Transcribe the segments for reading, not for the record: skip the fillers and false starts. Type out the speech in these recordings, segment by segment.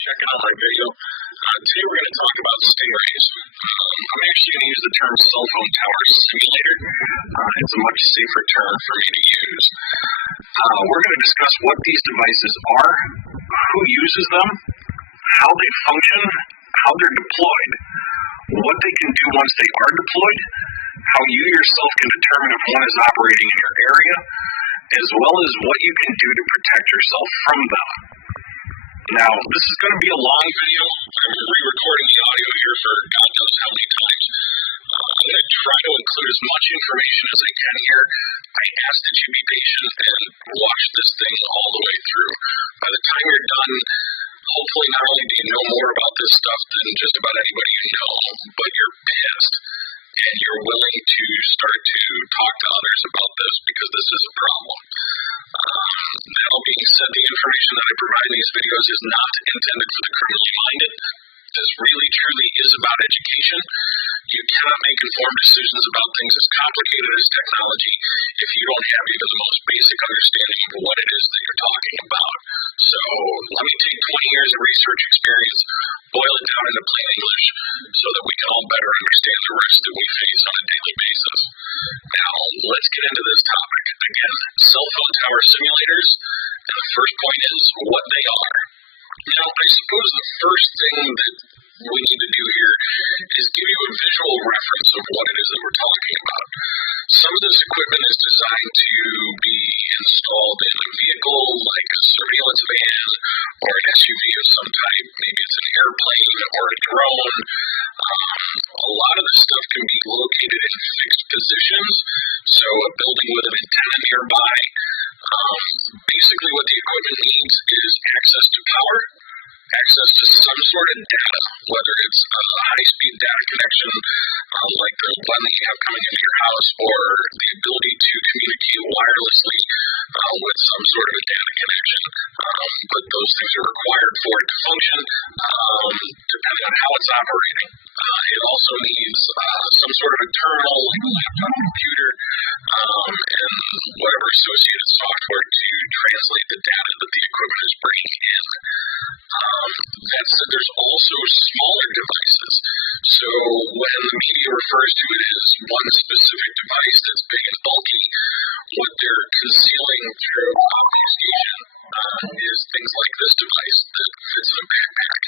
Checking out my video. Today we're going to talk about stingrays. I'm actually going to use the term cell phone tower simulator. It's a much safer term for me to use. We're going to discuss what these devices are, who uses them, how they function, how they're deployed, what they can do once they are deployed, how you yourself can determine if one is operating in your area, as well as what you can do to protect yourself from them. Now, this is going to be a long video. I'm re-recording the audio here for God knows how many times. I'm going to try to include as much information as I can here. I ask that you be patient and watch this thing all the way through. By the time you're done, hopefully not only do you know more about this stuff than just about anybody you know, but you're pissed and you're willing to start to talk to others about this because this is a problem. That all being said, the information that I provide in these videos is not intended for the criminally minded. This really, truly is about education. You cannot make informed decisions about things as complicated as technology if you don't have even the most basic understanding of what it is that you're talking about. So let me take 20 years of research experience, boil it down into plain English so that we can all better understand the risks that we face on a daily basis. Now, let's get into this topic. Again, cell phone tower simulators, and the first point is what they are. Now, I suppose the first thing that we need to do here is give you a visual reference of what it is that we're talking about. Some of this equipment is designed to be installed in a vehicle like a surveillance van or an SUV of some type. Maybe it's an airplane or a drone. A lot of this stuff can be located in fixed positions, so a building with an antenna nearby. Basically what the equipment needs is access to power, access to some sort of data, whether it's a high-speed data connection like the one that you have coming into your house, or the ability to communicate wirelessly with some sort of a data connection. But those things are required for it to function depending on how it's operating. It also needs some sort of a terminal, like a laptop computer, and whatever associated software to translate the data that the equipment is bringing in. That said, there's also smaller devices. So when the media refers to it as one specific device that's big and bulky, what they're concealing through obfuscation is things like this device that fits in a backpack,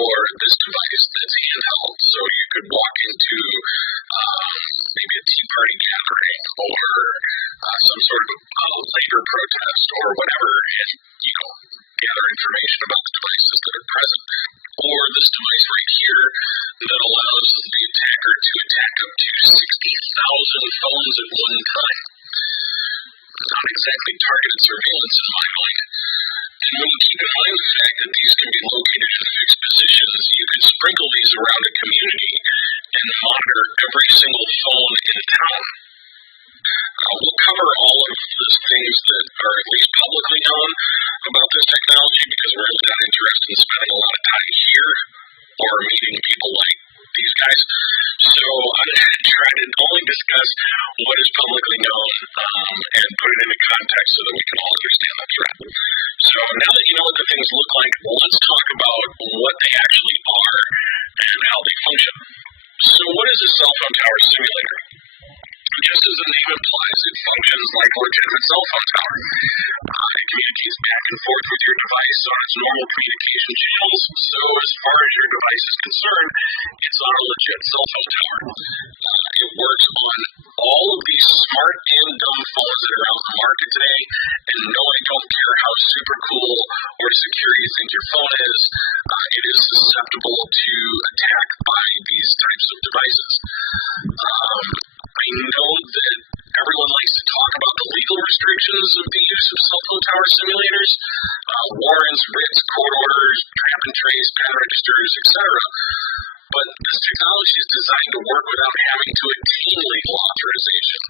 or this device that's handheld, so you could walk into maybe a Tea Party gathering or some sort of labor protest or whatever, and gather information about the devices that are present. Or this device right here that allows the attacker to attack up to 60,000 phones at one time. Not exactly targeted surveillance in my mind. And when you keep in mind the fact that these can be located in fixed positions, you can sprinkle these around a community and monitor every single phone in town. We'll cover all of the things that are at least publicly known about this technology because we're really not interested in spending a lot of time here or meeting people like these guys. So I'm going to try to only discuss what is publicly known and put it into context so that we can all understand the threat. So now that you know what the things look like, let's talk about what they actually are and how they function. So what is a cell phone tower simulator? Just as the name implies, it functions like a legitimate cell phone tower. It communicates back and forth with your device on its normal communication channels, so as far as your device is concerned, it's not a legit cell phone tower. It works on all of these smart and dumb phones that are out in the market today, and no, I don't care how super cool or secure you think your phone is, it is susceptible to attack by these types of devices. I know that everyone likes to talk about the legal restrictions of the use of cell phone tower simulators, warrants, writs, court orders, trap and trace, pen registers, etc. But this technology is designed to work without having to attain legal authorization.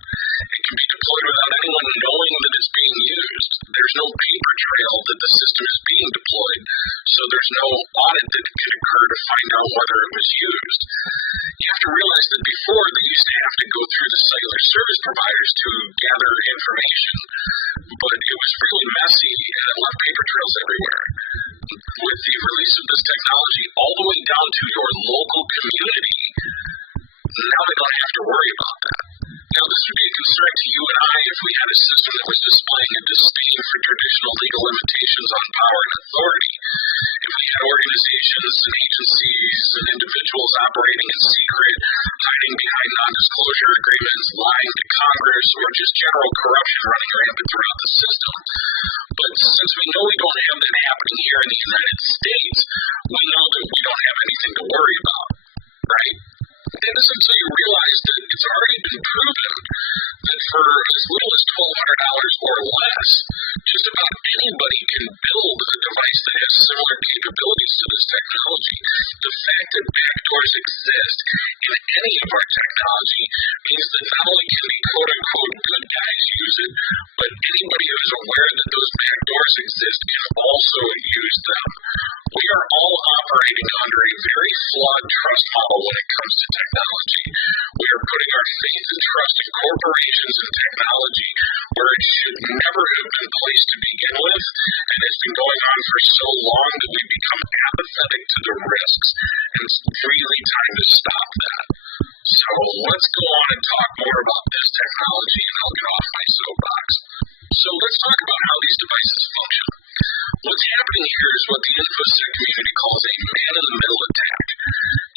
It can be deployed without anyone knowing that it's being used. There's no paper trail that the system is being deployed, so there's no audit that can occur to find out whether it was used. You have to realize that before, they used to have to go through the cellular service providers to gather information. but it was really messy and it left paper trails everywhere. With the release of this technology all the way down to your local community, now they don't have to worry about that. Now, this would be a concern to you and I if we had a system that was displaying a disdain for traditional legal limitations on power and authority. If we had organizations and agencies and individuals operating in secret, hiding behind non-disclosure agreements, lying to Congress, or just general corruption running rampant throughout the system. But since we know we don't have that happening here in the United States, we know that we don't have anything to worry about, right? And this is until you realize that it's already been proven that for as little as $1,200 or less, just about anybody can build a device that has similar capabilities to this technology. The fact that backdoors exist in any of our technology means that not only can the quote-unquote good guys use it, but anybody who is aware that those backdoors exist can also use them. We are all operating under a very flawed trust model when it comes to technology. We are putting our faith and trust in corporations and technology where it should never have been placed to begin with, and it's been going on for so long that we've become apathetic to the risks, and it's really time to stop that. So let's go on and talk more about this technology, and I'll get off my soapbox. So let's talk about how these devices function. What's happening here is what the InfoSec community calls a man-in-the-middle attack.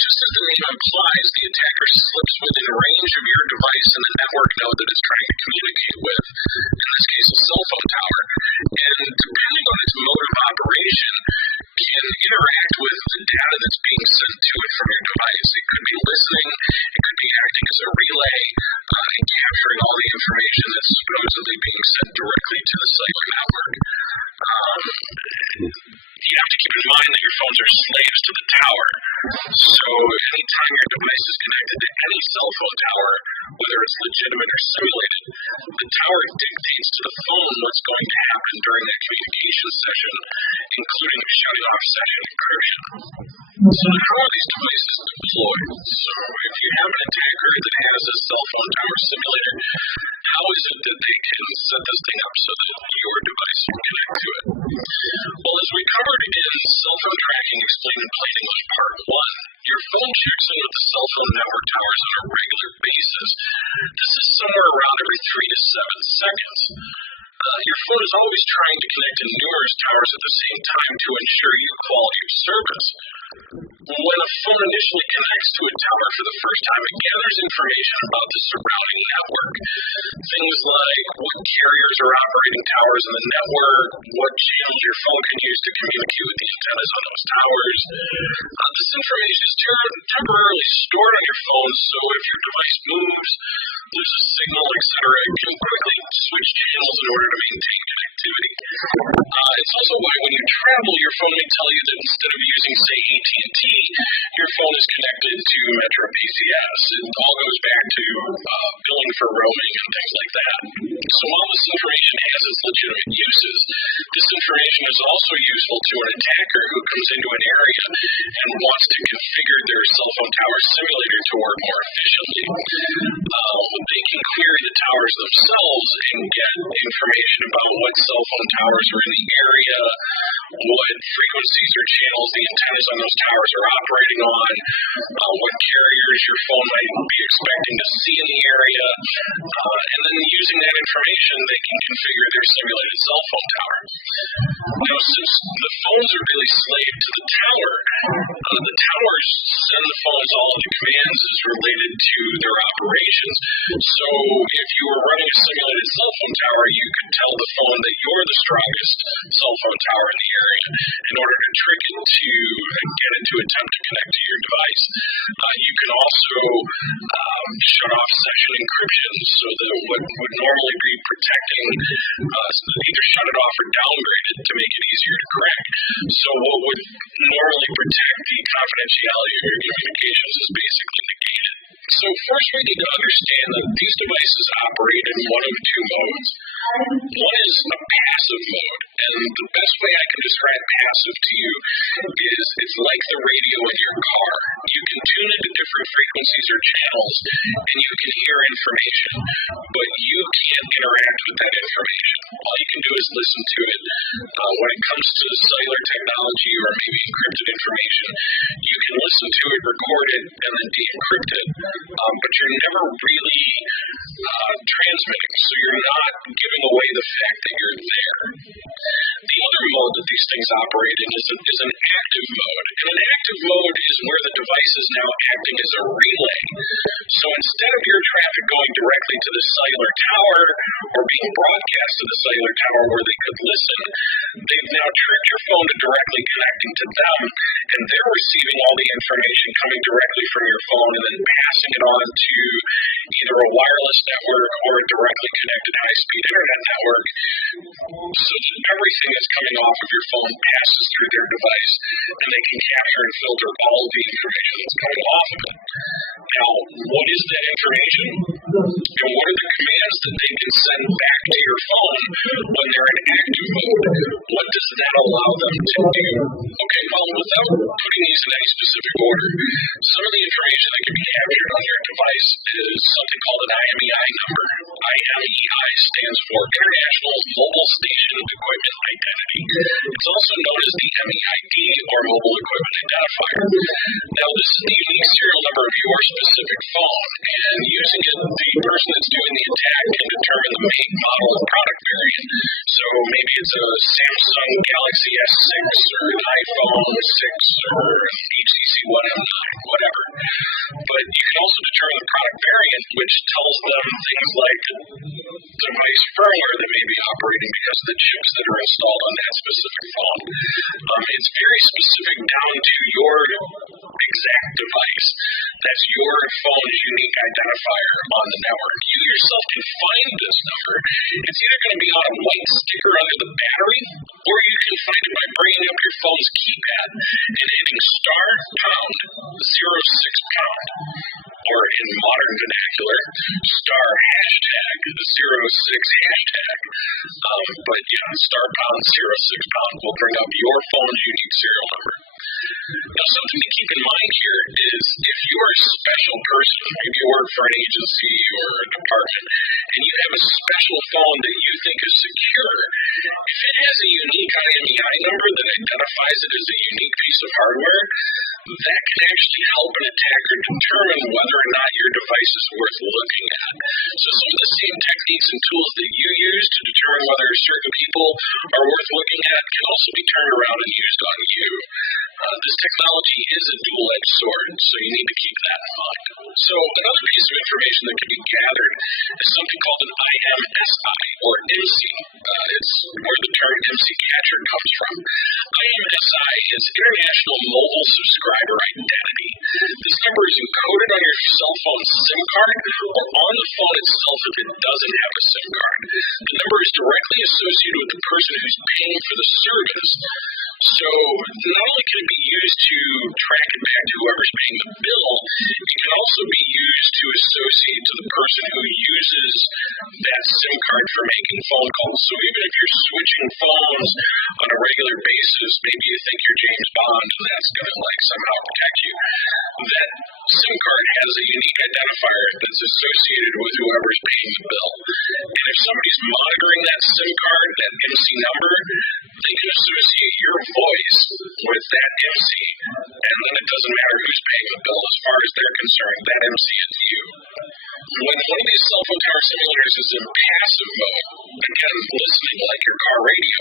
Just as the name implies, the attacker slips within range of your device and the network node that it's trying to communicate with, in this case a cell phone tower, and depending on its mode of operation, can interact with the data that's being sent to it from your device. It could be listening, it could be acting as a relay, and capturing all the information that's supposedly being sent directly to the cellular network. You have to keep in mind that your phones are slaves to the tower. So anytime your device is connected to any cell phone tower, whether it's legitimate or simulated, the tower dictates to the phone what's going to happen during that communication session, including shutting off session encryption. So how are these devices deployed? So if you have an attacker that has a cell phone tower simulator, how is it that they can set this thing up so that your device can connect to it? Well, as we covered in Cell Phone Tracking Explained in Plain English Part 1, your phone checks in with the cell phone network towers on a regular basis. This is somewhere around every 3 to 7 seconds. Your phone is always trying to connect to numerous towers at the same time to ensure your quality of service. When a phone initially connects to a tower for the first time, it gathers information about the surrounding network. Things like what carriers are operating towers in the network, what channels your phone can use to communicate with the antennas on those towers. This information is temporarily stored on your phone, so if your device moves, loses signal, etc., it can quickly switch channels in order to maintain connectivity. It's also why when you travel, your phone may tell you that instead of using, say, AT&T, your phone is connected to Metro PCS. It all goes back to billing for roaming and things like that. So while this information has its legitimate uses, this information is also useful to an attacker who comes into an area and wants to configure their cell phone tower simulator to work more efficiently. They can query the towers themselves and get information about what cell phone towers are in the area, what frequencies or channels the antennas on those towers are operating on, what carriers your phone might be expecting to see in the area, and then using that information, they can configure their simulated cell phone tower. Now, since the phones are really slave to the tower, the towers send the phones all of the commands as related to their operations. So if you were running a simulated cell phone tower, you could tell the phone that you're the strongest cell phone tower in the area in order to trick it to get it to attempt to connect to your device. You can also shut off session encryption so that what would normally be protecting either shut it off or downgrade it to make it easier to crack. So what would normally protect the confidentiality of your communications is basically negated. So first we need to understand that these devices operate in one of two modes. One is a passive mode, and the best way I can describe passive to you is it's like the radio in your car. You can tune into different frequencies or channels, and you can hear information, but you can't interact with that information. All you can information. You can listen to it, record it, and then de-encrypt it, but you're never really transmitting, so you're not giving away the fact that you're there. The other mode that these things operate in is an active mode, and an active mode is where the device is now acting as a relay. So instead of your traffic going directly to the cellular tower or being broadcast to the cellular tower where they could listen, they've now tricked your phone to directly connecting to them, and they're receiving all the information coming directly from your phone and then passing it on to either a wireless network or a directly connected high-speed internet network, so that everything that's coming off of your phone passes through their device, and they can capture and filter all the information that's coming off of it. Now, what is that information? And what are the commands that they can send back to your phone when they're in active mode? What does that allow them to do? Okay, well, without putting these in any specific order, some of the information that can be captured on your device is something called an IMEI number. IMEI stands for International Mobile Station Equipment Identity. It's also known as the MEID, or Mobile Equipment Identifier. Now, this is the unique serial number of your specific phone, and using it, the person that's doing the attack can determine the make, model, and product variant. So maybe it's a Samsung Galaxy S6 or an iPhone 6 or an HTC One M9, whatever. But you can also determine the product variant, which tells them things like the device firmware that may be operating because of the chips that are installed on that specific phone. It's very specific down to your exact device. That's your phone's unique identifier on the network. You yourself can find this number. It's either going to be on a white sticker under the battery, or you can find it by bringing up your phone's keypad and hitting *#06#, or in modern vernacular, *#06#. But yeah, *#06# will bring up your phone's unique serial number. Now, something to keep in mind here is if you are a special person, maybe you work for an agency or a department, and you have a special phone that you think is secure, if it has a unique IMEI number that identifies it as a unique piece of hardware, that can actually help an attacker determine whether or not your device is worth looking at. So some of the same techniques and tools that you use to determine whether certain people are worth looking at can also be turned around and used on you. This technology is a dual-edged sword, so you need to keep that in mind. So another piece of information that can be gathered is something called an IMSI, or IMSI. It's where the term IMSI catcher comes from. IMSI is International Mobile Subscriber Identity. This number is encoded on your cell phone's SIM card or on the phone itself if it doesn't have a SIM card. The number is directly associated with the person who's paying for the service. So not only can it be used to track it back to whoever's paying the bill, it can also be used to associate to the person who uses that SIM card for making phone calls. So even if you're switching phones on a regular basis, maybe you think you're James Bond and that's going to somehow protect you, that SIM card has a unique identifier that's associated with whoever's paying the bill. And if somebody's monitoring that SIM card, that MC number, they can associate your voice with that MC, and then it doesn't matter who's paying the bill as far as they're concerned, that MC is you. When one of these cell phone tower simulators is in passive mode, again, listening like your car radio,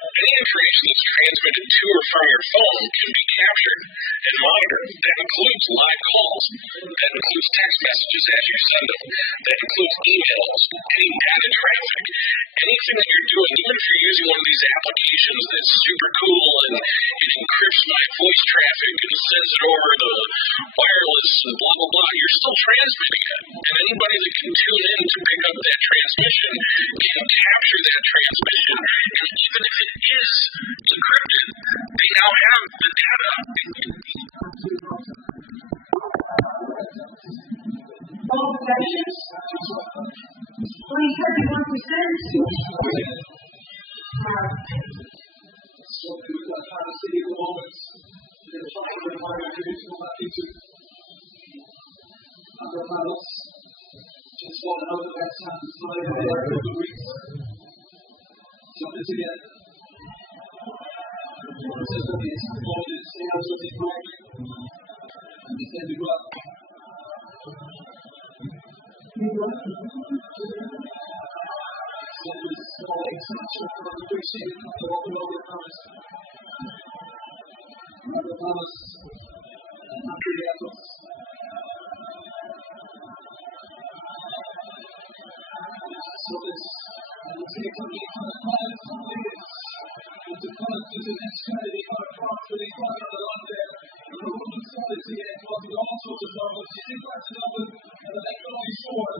any information that's transmitted to or from your phone can be captured and monitored. That includes live calls, that includes text messages as you send them, that includes emails, any data traffic, anything that you're doing, even if you're using one of these applications that's super cool and it encrypts my voice traffic and sends it over the wireless and blah, blah, blah, you're still transmitting it. And anybody that can tune in to pick up that transmission can capture that transmission, and even if it is encrypted, they now have the data. Qualifications? 31%. So we've got trying to see at the moment. They're trying to find out who's going back into other models. Just want to know that that's happened slowly over the weeks. Jumping together. This is what these components séance sur tes mains. Essaie de voir. Small exception from the preaching of the Lord Thomas. Brother Thomas, so this, and we'll take something from the clients and leaders. To come to the next Saturday, come across with a car on the lot there. The room is solid here, and we'll do all sorts of stuff, but you think that's enough, and the next one is short.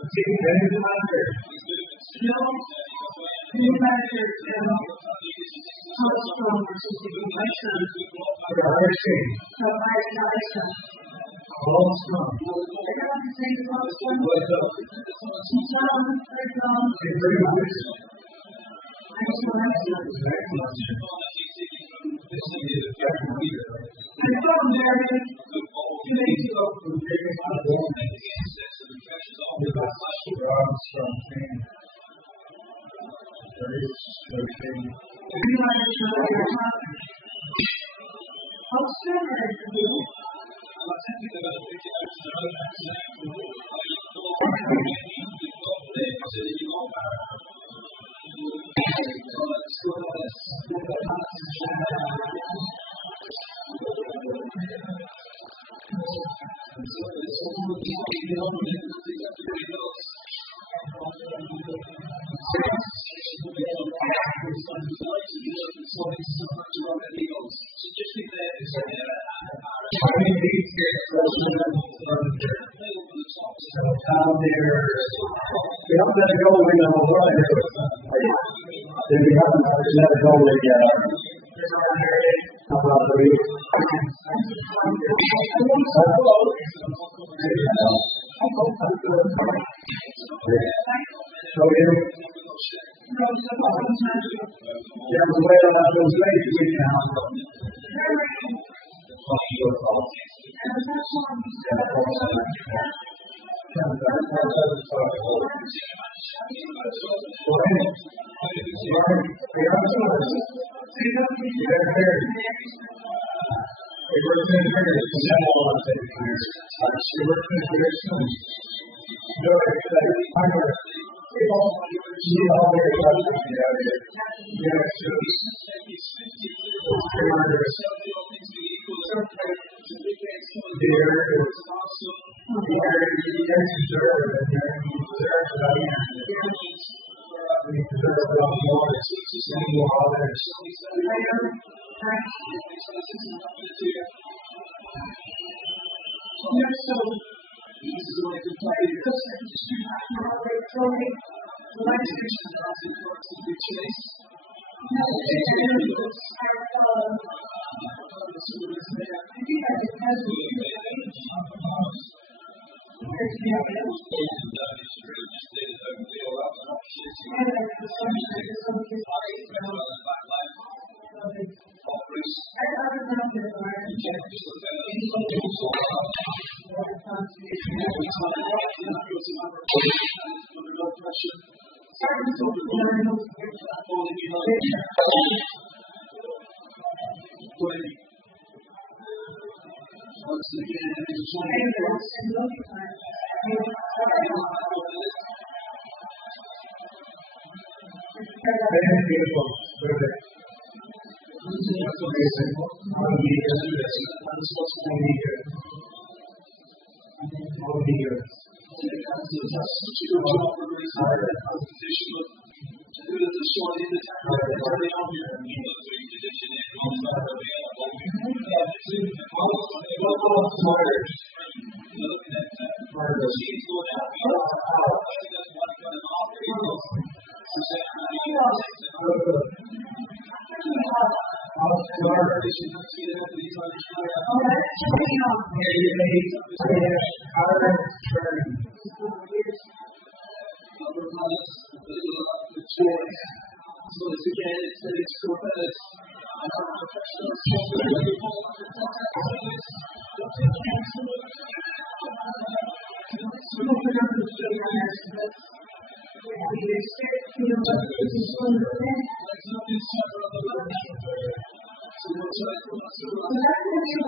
It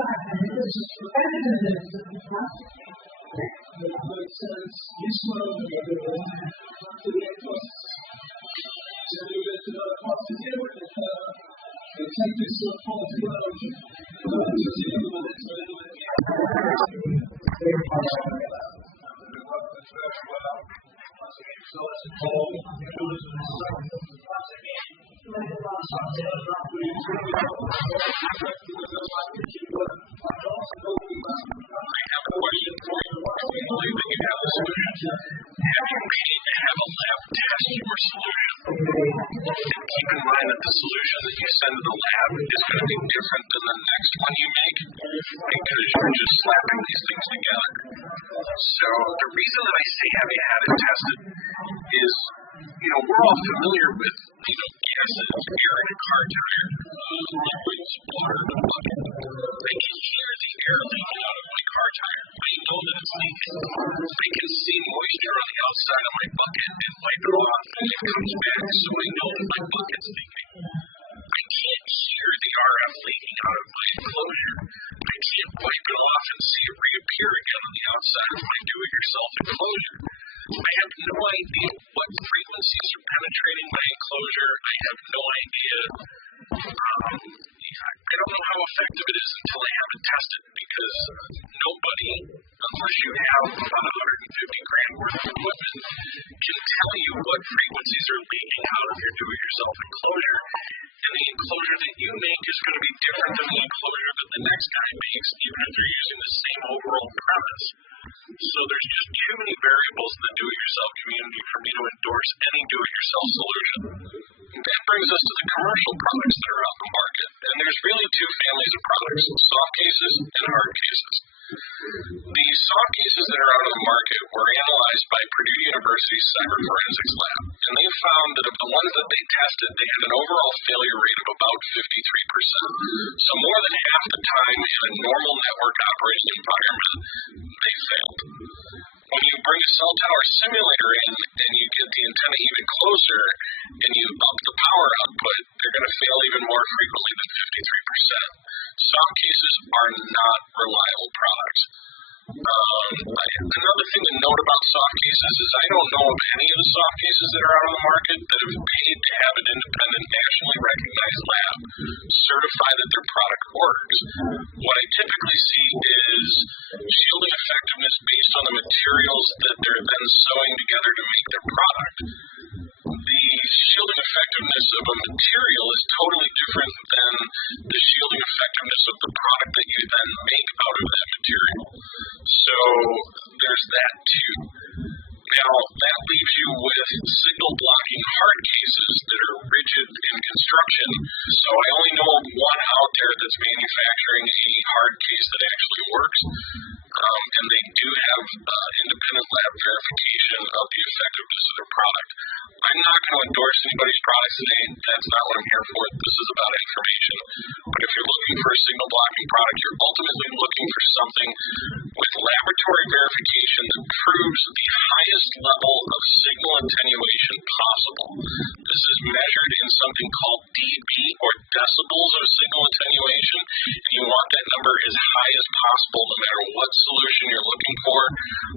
says, this world to the cross. So we will to the cross to deal with it. Take this to the world. To deal with it. Keep in mind that the solution that you send to the lab is going to be different than the next one you make because you're just slapping these things together. So the reason that I say have you had it tested is, we're all familiar with, gases, air in a car tire, liquids, water in a bucket. I can hear the air leaking out of my car tire. I know that it's leaking. I can see moisture on the outside of my bucket and wipe it off and it comes back, so I know that my bucket's leaking. I can't hear the RF leaking out of my enclosure. I can't wipe it off and see it reappear again on the outside of my do-it-yourself enclosure. I have no idea what frequencies are penetrating my enclosure. I have no idea. I don't know how effective it is until I have it tested because nobody, unless you have about $150,000 worth of equipment, can tell you what frequencies are leaking out of your do-it-yourself enclosure. And the enclosure that you make is going to be different than the enclosure that the next guy makes, even if they're using the same overall premise. So there's just too many variables in the do-it-yourself community for me to endorse any do-it-yourself solution. That brings us to the commercial products that are out in the market. And there's really two families of products, soft cases and hard cases. The soft cases that are out on the market were analyzed by Purdue University's Cyber Forensics Lab, and they found that of the ones that they tested, they had an overall failure rate of about 53%. So more than half the time in a normal network operation environment, they failed. When you bring a cell tower simulator in and you get the antenna even closer and you up the power output, they're going to fail even more frequently than 53%. Soft cases are not reliable products. Another thing to note about soft cases is I don't know of any of the soft cases that are out on the market that have paid to have an independent, nationally recognized lab certify that their product works. What I typically see is shielding effectiveness based on the materials that they're then sewing together to make their product. The shielding effectiveness of a material is totally different than the shielding effectiveness of the product that you then make out of that material. So there's that too. Now, that leaves you with signal blocking hard cases that are rigid in construction. So I only know of one out there that's manufacturing a hard case that actually works. And they do have independent lab verification of the effectiveness of their product. I'm not going to endorse anybody's products today. That's not what I'm here for. This is about information. But if you're looking for a signal blocking product, you're ultimately looking for something with laboratory verification that proves the highest level of signal attenuation possible. This is measured in something called dB, or decibels of signal attenuation, and you want that number as high as possible no matter what solution you're looking for.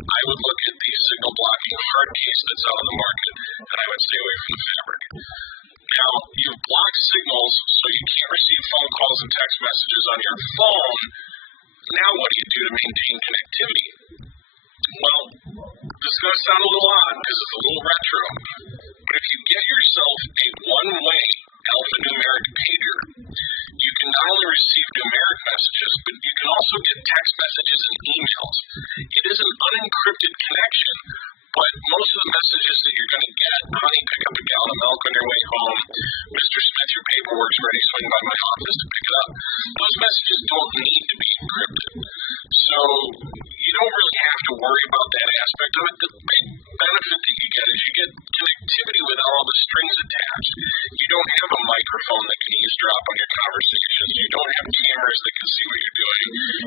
I would look at the signal blocking hard case that's out on the market, and I would stay away from the fabric. Now, you've blocked signals, so you can't receive phone calls and text messages on your phone. Now what do you do to maintain connectivity? Well, this is going to sound a little odd because it's a little retro, but if you get yourself a one-way alphanumeric pager, you can not only receive numeric messages, but you can also get text messages and emails. It is an unencrypted connection, but most of the messages that you're going to get, honey, pick up a gallon of milk on your way home, Mr. Smith, your paperwork's ready, swing by my office to pick it up. Those messages don't need to be encrypted. So you don't really have to worry about that aspect of it. The big benefit that you get is you get connectivity without all the strings attached. You don't have a microphone that can eavesdrop on your conversations. You don't have cameras that can see what you're doing.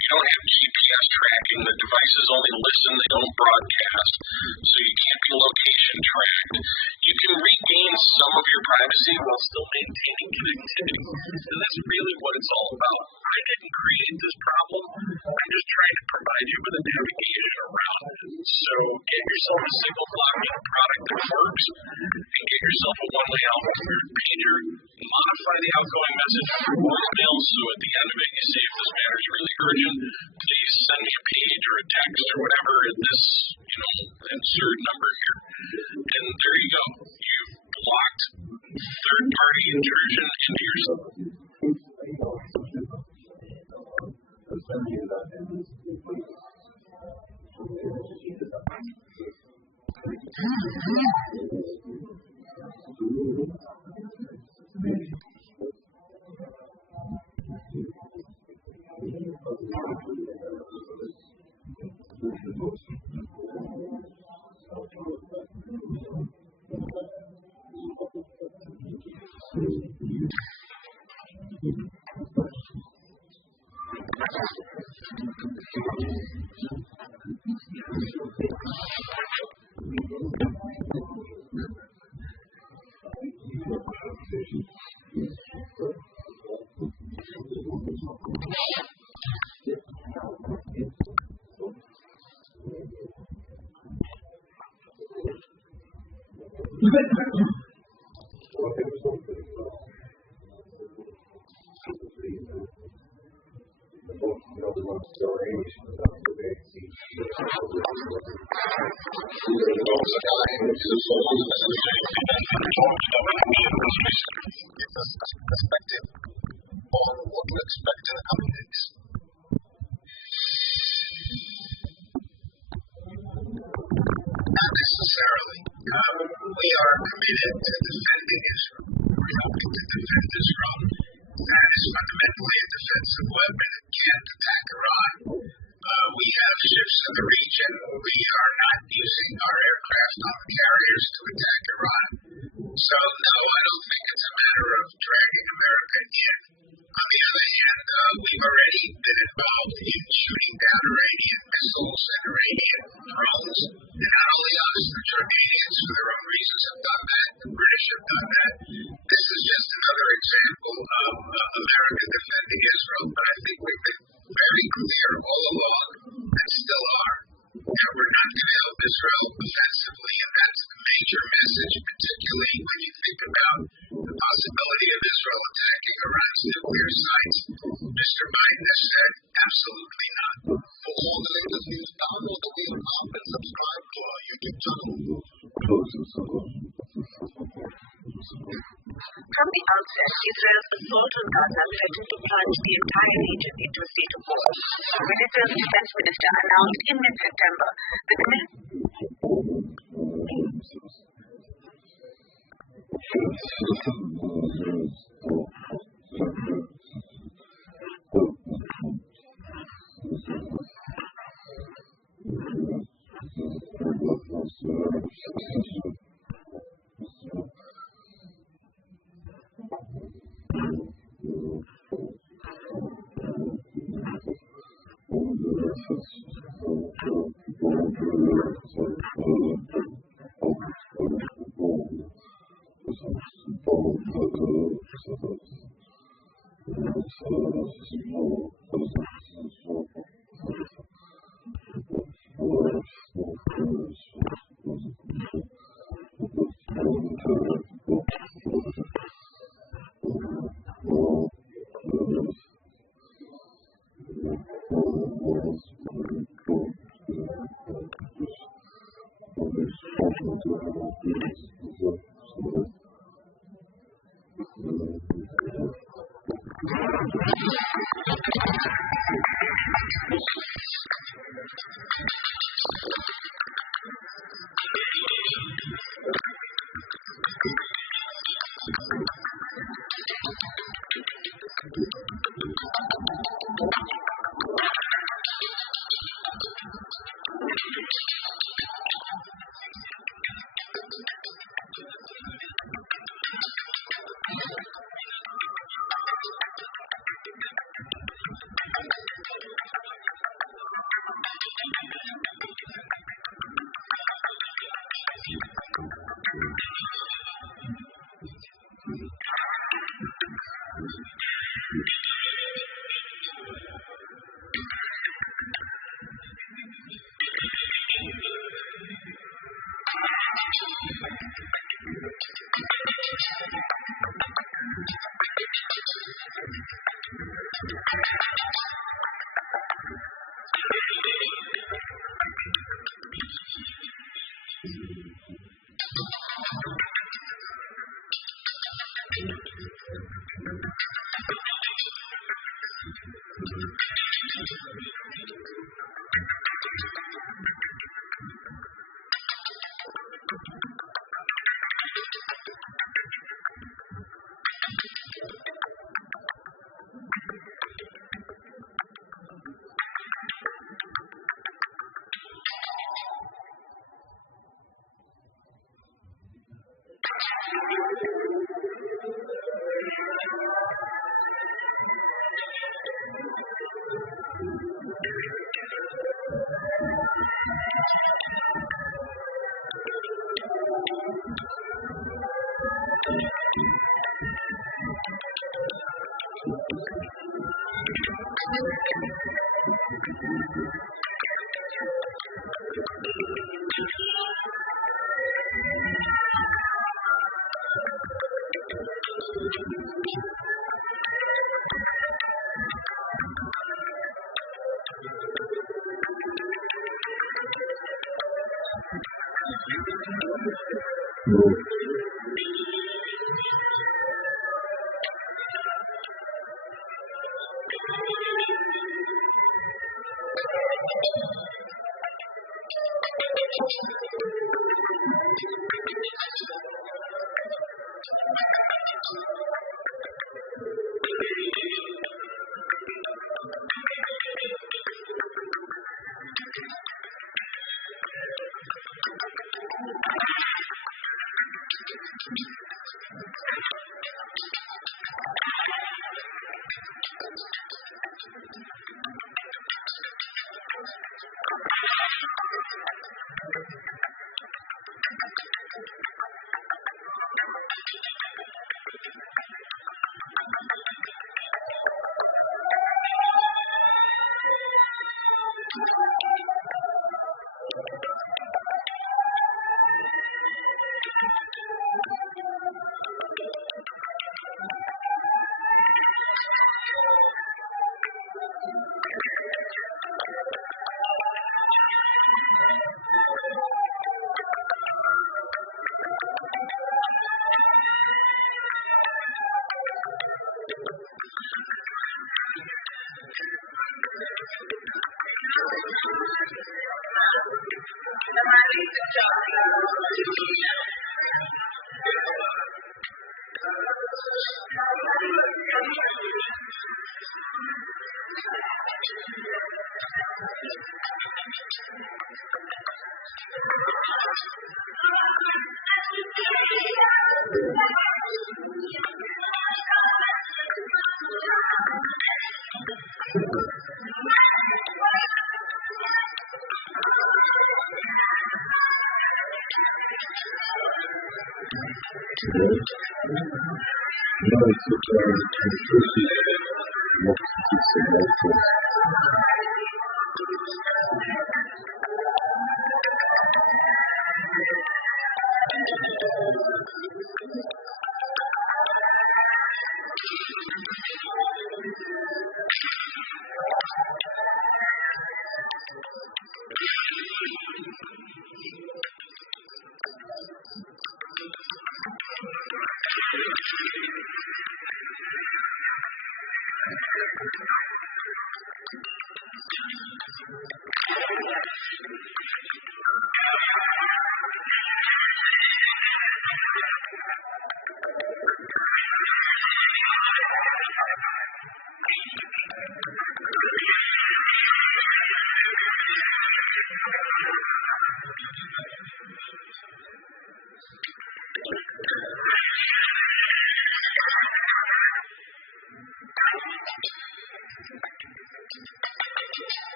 You don't have GPS tracking. The devices only listen, they don't broadcast. So you can't be location tracked. You you can regain some of your privacy while still maintaining connectivity. And that's really what it's all about. I didn't create this problem. I'm just trying to provide you with a navigation around it. So get yourself a single blocking product that works, and get yourself a one-way outgoing pager. Modify the outgoing message for voicemail, so at the end of it you say, if this matter is really urgent, please send me a page or a text or whatever at this, insert number here. And there you go. You've blocked third-party intrusion into your system. Perspective on what to expect in the coming days. Not necessarily. We are committed to defending Israel. We're helping to defend Israel. That is fundamentally a defensive weapon. It can't attack Iran. We have ships in the region. We are not using our aircraft on carriers to attack Iran. So, no, I don't think it's a matter of dragging America in. On the other hand, we've already been involved in shooting down Iranian missiles and Iranian drones. And not only us, the Jordanians, for their own reasons, have done that. The British have done that. This is just another example of America defending Israel. But I think we've been very clear all along, and still are, that we're not going to help Israel offensively, and that's the major message, particularly when you think about the possibility of Israel attacking Iran's nuclear sites. Mr. Biden has said, absolutely not. For all the latest news, download the Real Pop and subscribe to our YouTube channel. From the outset, Israel's assault on Gaza threatened to plunge the entire region into a state of war. When Israel's defense minister announced in mid-September the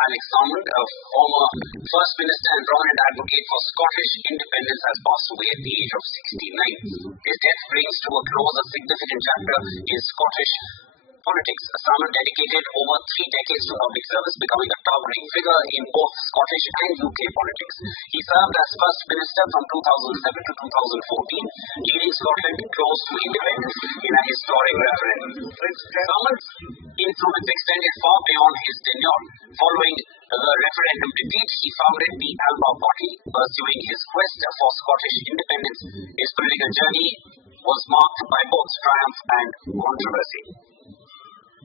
Alex Salmond, a former First Minister and prominent advocate for Scottish independence, has passed away at the age of 69. His death brings to a close a significant chapter in Scottish politics. Salmond dedicated over 3 decades to public service, becoming a towering figure in both Scottish and UK politics. He served as First Minister from 2007 to 2014, leading Scotland close to independence in a historic referendum. Salmond's influence extended far beyond his tenure. Following the referendum defeat, he founded the Alba Party, pursuing his quest for Scottish independence. His political journey was marked by both triumph and controversy,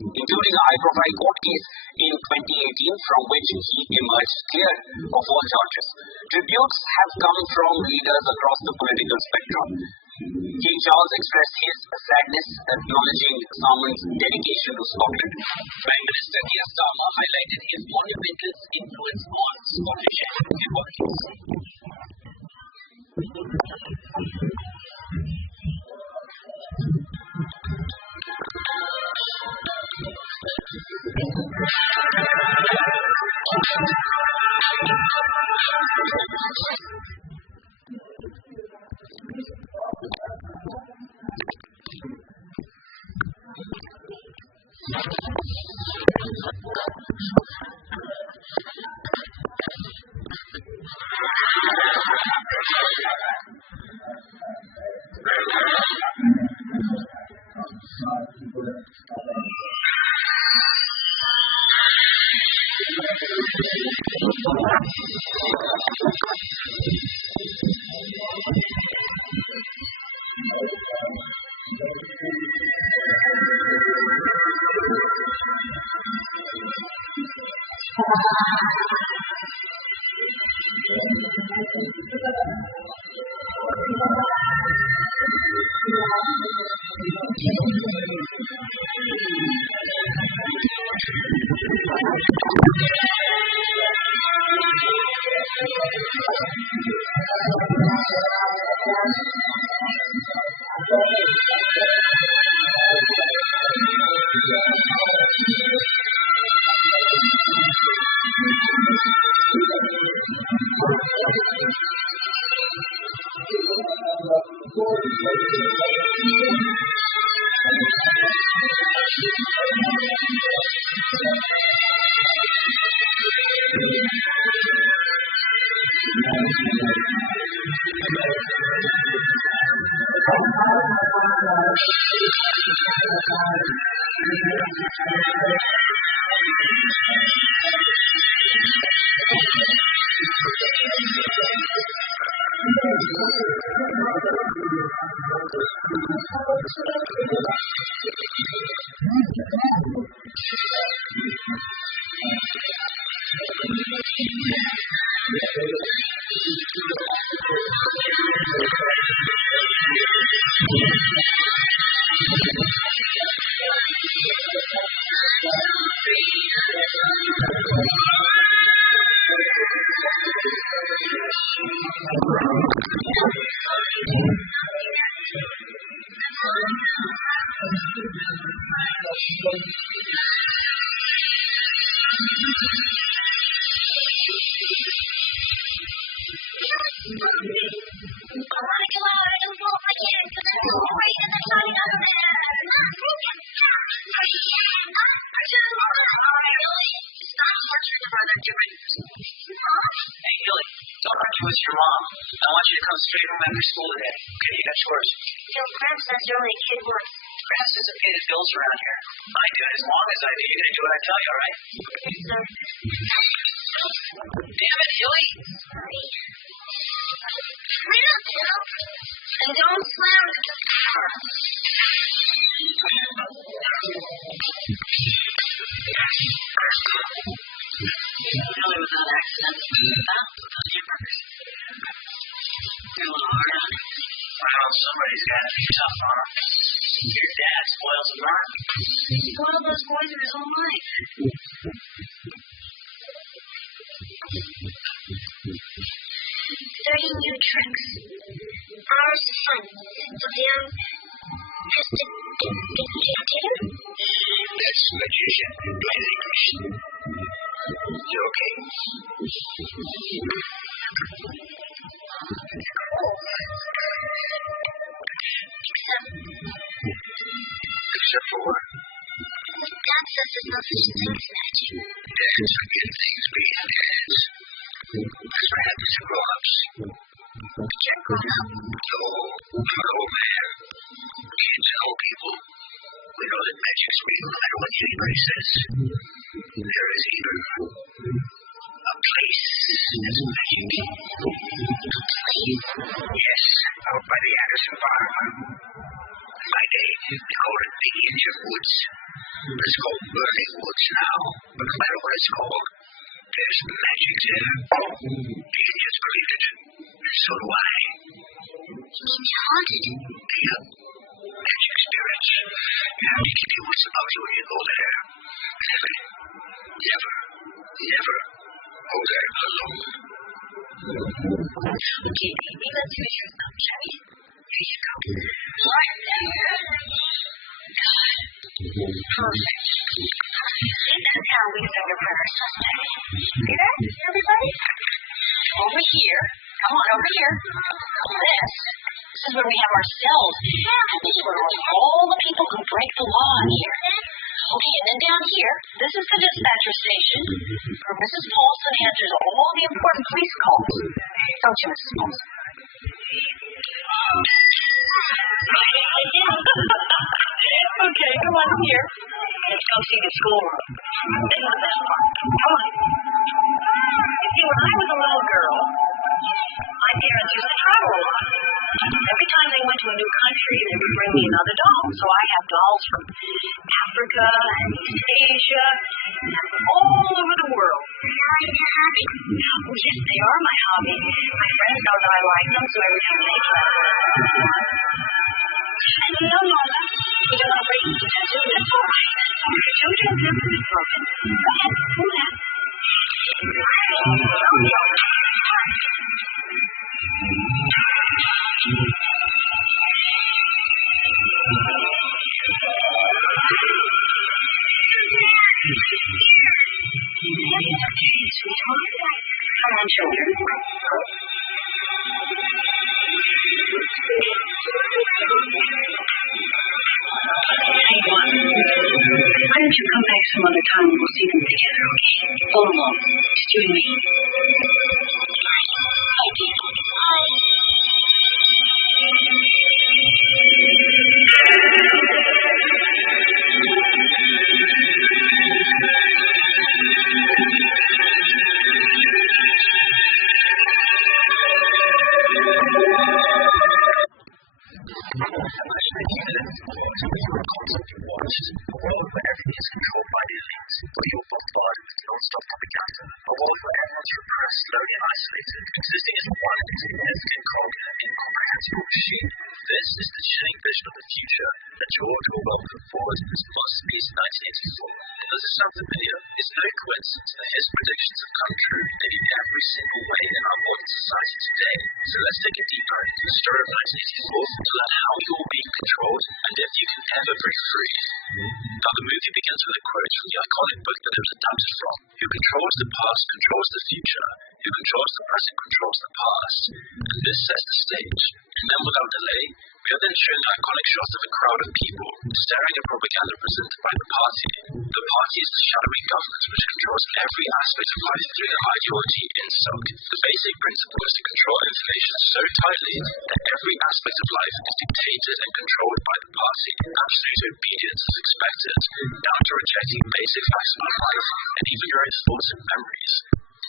including a high-profile court case in 2018 from which he emerged cleared of all charges. Tributes have come from leaders across the political spectrum. King Charles expressed his sadness, acknowledging Salmond's dedication to Scotland. Prime Minister Keir Starmer highlighted his monumental influence on Scottish politics. Damn it, Hilly! Sorry. And don't slam into the door. Really was an accident. You're a little hard on it. Well, somebody's got to be tough on him. Your dad spoils him rotten. He spoiled those boys in his own life. They're new tricks. Ours is fun. So the young has to get him. This magician, English. You okay? Except for what? Dad says there's no such thing as magic. Dads forget things being dads. That's what happens to grown-ups. But you're grown up. No, I'm an old man. Kids and old people, we know that magic's real no matter what anybody says. There is even a place that's magic. A place? Yes, out by the Anderson farm. In my day, they called it the Indian Woods. It's called Burning Woods now, but no matter what it's called, there's magic there. The Indians believed it, and so do I. You mean it's haunted? Yep. Magic spirits. You have to keep your wits about you when you go there. Never go there alone. Okay, baby, let's hear your thumb, shall we? Here you go. Right there. God. Perfect. See, that's how we say your prayers, doesn't it? See that, everybody? Over here. Come on, over here. This is where we have our cells. And this is where all the people who break the law in here. Okay, and then down here, this is the dispatcher station, where Mrs. Paulson answers all the important police calls. Don't you, Mrs. Paulson? Okay, come on here. Let's go see the schoolroom. This is the best part. Come on. You see, when I was a little girl, my parents used to travel a lot. Every time they went to a new country, they would bring me another doll. So I have dolls from Africa and East Asia and all over the world. Are you your hobby? Oh, yes, they are my hobby. My friends know that I like them, so every time they travel, and you know, Mama, you don't want to break the tattoo. That's all right. Jojo's never been broken. Go ahead, pull that. Come on, children. Hey, Juan. Why don't you come back some other time and we'll see them together, okay? Go along. Just you and me.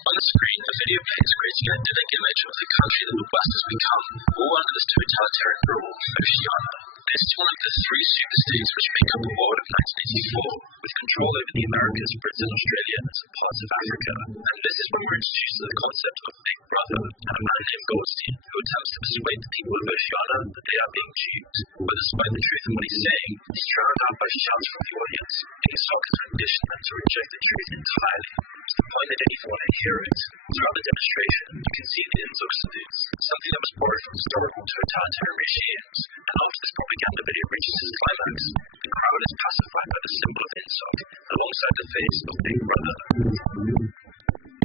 On the screen, the video plays creating an idyllic image of the country that the West has become, all under this totalitarian rule, Oceania. This is one of the three superstates which make up the world of 1984, with control over the Americas, Britain, Australia, and some parts of Africa. And this is when we're introduced to the concept of Big Brother, and a man named Goldstein, who attempts to persuade the people of Oceania that they are being duped. But despite the truth in what he's saying, he's drowned out by shouts from the audience, being suckers condition them to reject the truth entirely, to the point they don't even want to hear it. Throughout the demonstration, you can see the influx of this, something that was borrowed from historical totalitarian regimes. And after this propaganda video reaches its climax, the crowd is pacified by the symbol of insult, alongside the face of Big Brother.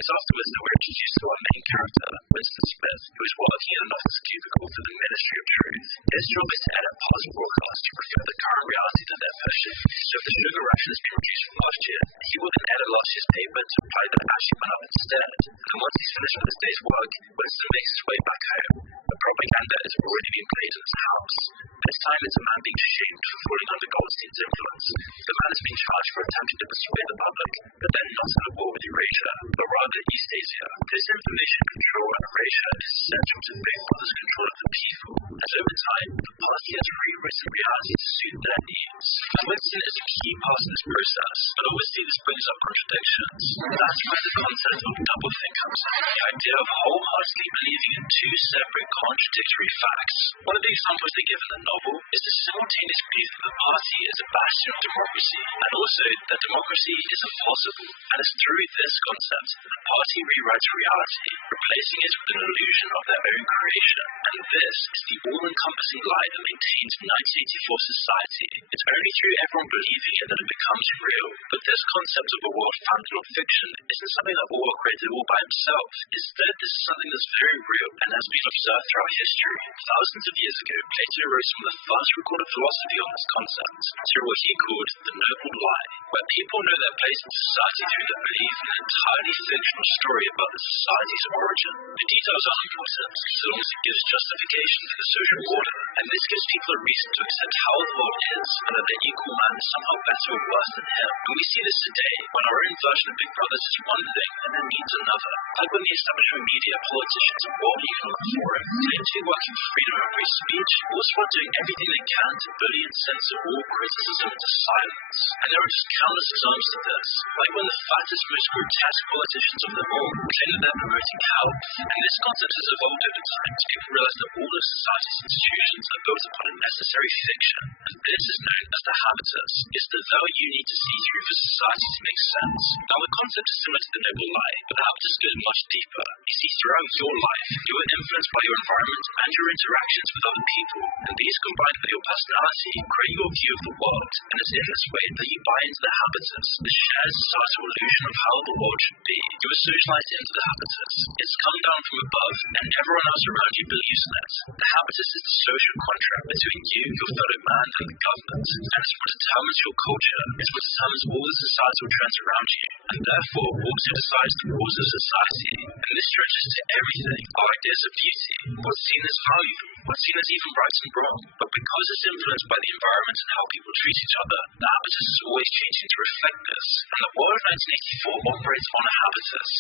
It's afterwards that we're introduced to our main character, Winston Smith, who is working in an office cubicle for the Ministry of Truth. His job is to edit past broadcasts to reflect the current reality that they're pushing. So if the sugar ration has been reduced from last year, he will then edit last year's paper to imply that it actually went up instead. And once he's finished with his day's work, Winston makes his way back home. The propaganda has already been played in his house. This time it's a man being shamed for falling under Goldstein's influence. The man is being charged for attempting to persuade the public, but then not in a war with Eurasia, but rather East Asia. This information control and Eurasia is essential to Big Brother's control of the people, as over time, the party has rewritten reality to suit their needs. Winston is a key part in this process, but obviously this brings up contradictions. That's where the concept of doublethink comes in, the idea of wholeheartedly believing in two separate contradictory facts. One of the examples they give in the novel is the simultaneous belief that the party is a bastion of democracy, and also that democracy is impossible. And it's through this concept that the party rewrites reality, replacing it with an illusion of their own creation. And this is the all-encompassing lie that maintains 1984 society. It's only through everyone believing it that it becomes real. But this concept of a world founded on fiction isn't something that Orwell created all by himself. Instead, this is something that's very real and has been observed throughout history. Thousands of years ago, Plato wrote some of the first recorded philosophy on this concept, through what he called the noble lie, where people know their place in society through their belief in an entirely fictional story about the society's origin. The details are important, so long as it gives justification for the social order, and this gives people a reason to accept how the world is, and that their equal man is somehow better or worse than him. And we see this today, when our own version of Big Brother says one thing and then means another. Like when the establishment media, politicians, and World Economic Forum claim to be working for freedom of free speech, also are doing everything they can to bully and censor all criticism into silence. And there are just countless examples of this, like when the fattest, most grotesque politicians of them all claim that they're promoting health. And this concept has evolved over time to people realize that all of society's institutions are built upon a necessary fiction, and this is known as the habitus. It's the value you need to see through for society to make sense. Now the concept is similar to the noble lie, but the habitus goes much deeper. You see, throughout your life, you are influenced by your environment and your interactions with other people, and these combined with your personality create your view of the world, and it's in this way that you buy into the habitus, the shared societal illusion of how the world should be. You are socialized into the habitus. It's come down from above, and everyone else around you believes in it. The habitus is the social contract between you, your fellow man, and the government, and it's what determines your culture. It's what determines all the societal trends around you, and therefore also decides the rules of society. And this stretches to everything. Our ideas of beauty, what's seen as valuable, what's seen as even right and wrong. But because it's influenced by the environment and how people treat each other, the habitus is always changing to reflect this. And the world of 1984 operates on a habitus.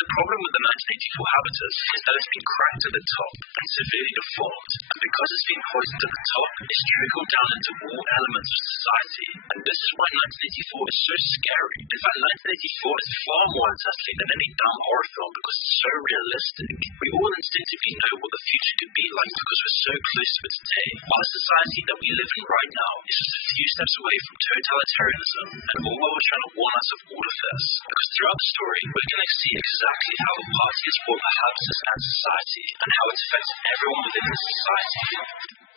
The problem with the 1984 habitus is that it's been cracked at the top and severely deformed, and because it's been poisoned at the top, it's trickled down into all elements of society, and this is why 1984 is so scary. In fact, 1984 is far more unsettling than any dumb horror film because it's so realistic. We all instinctively know what the future could be like because we're so close to it today. Our society that we live in right now is just a few steps away from totalitarianism, and Orwell was trying to warn us of all of this, because throughout the story, we're going to see exactly how the party has formed the habitus and society, and how it affects everyone within the society.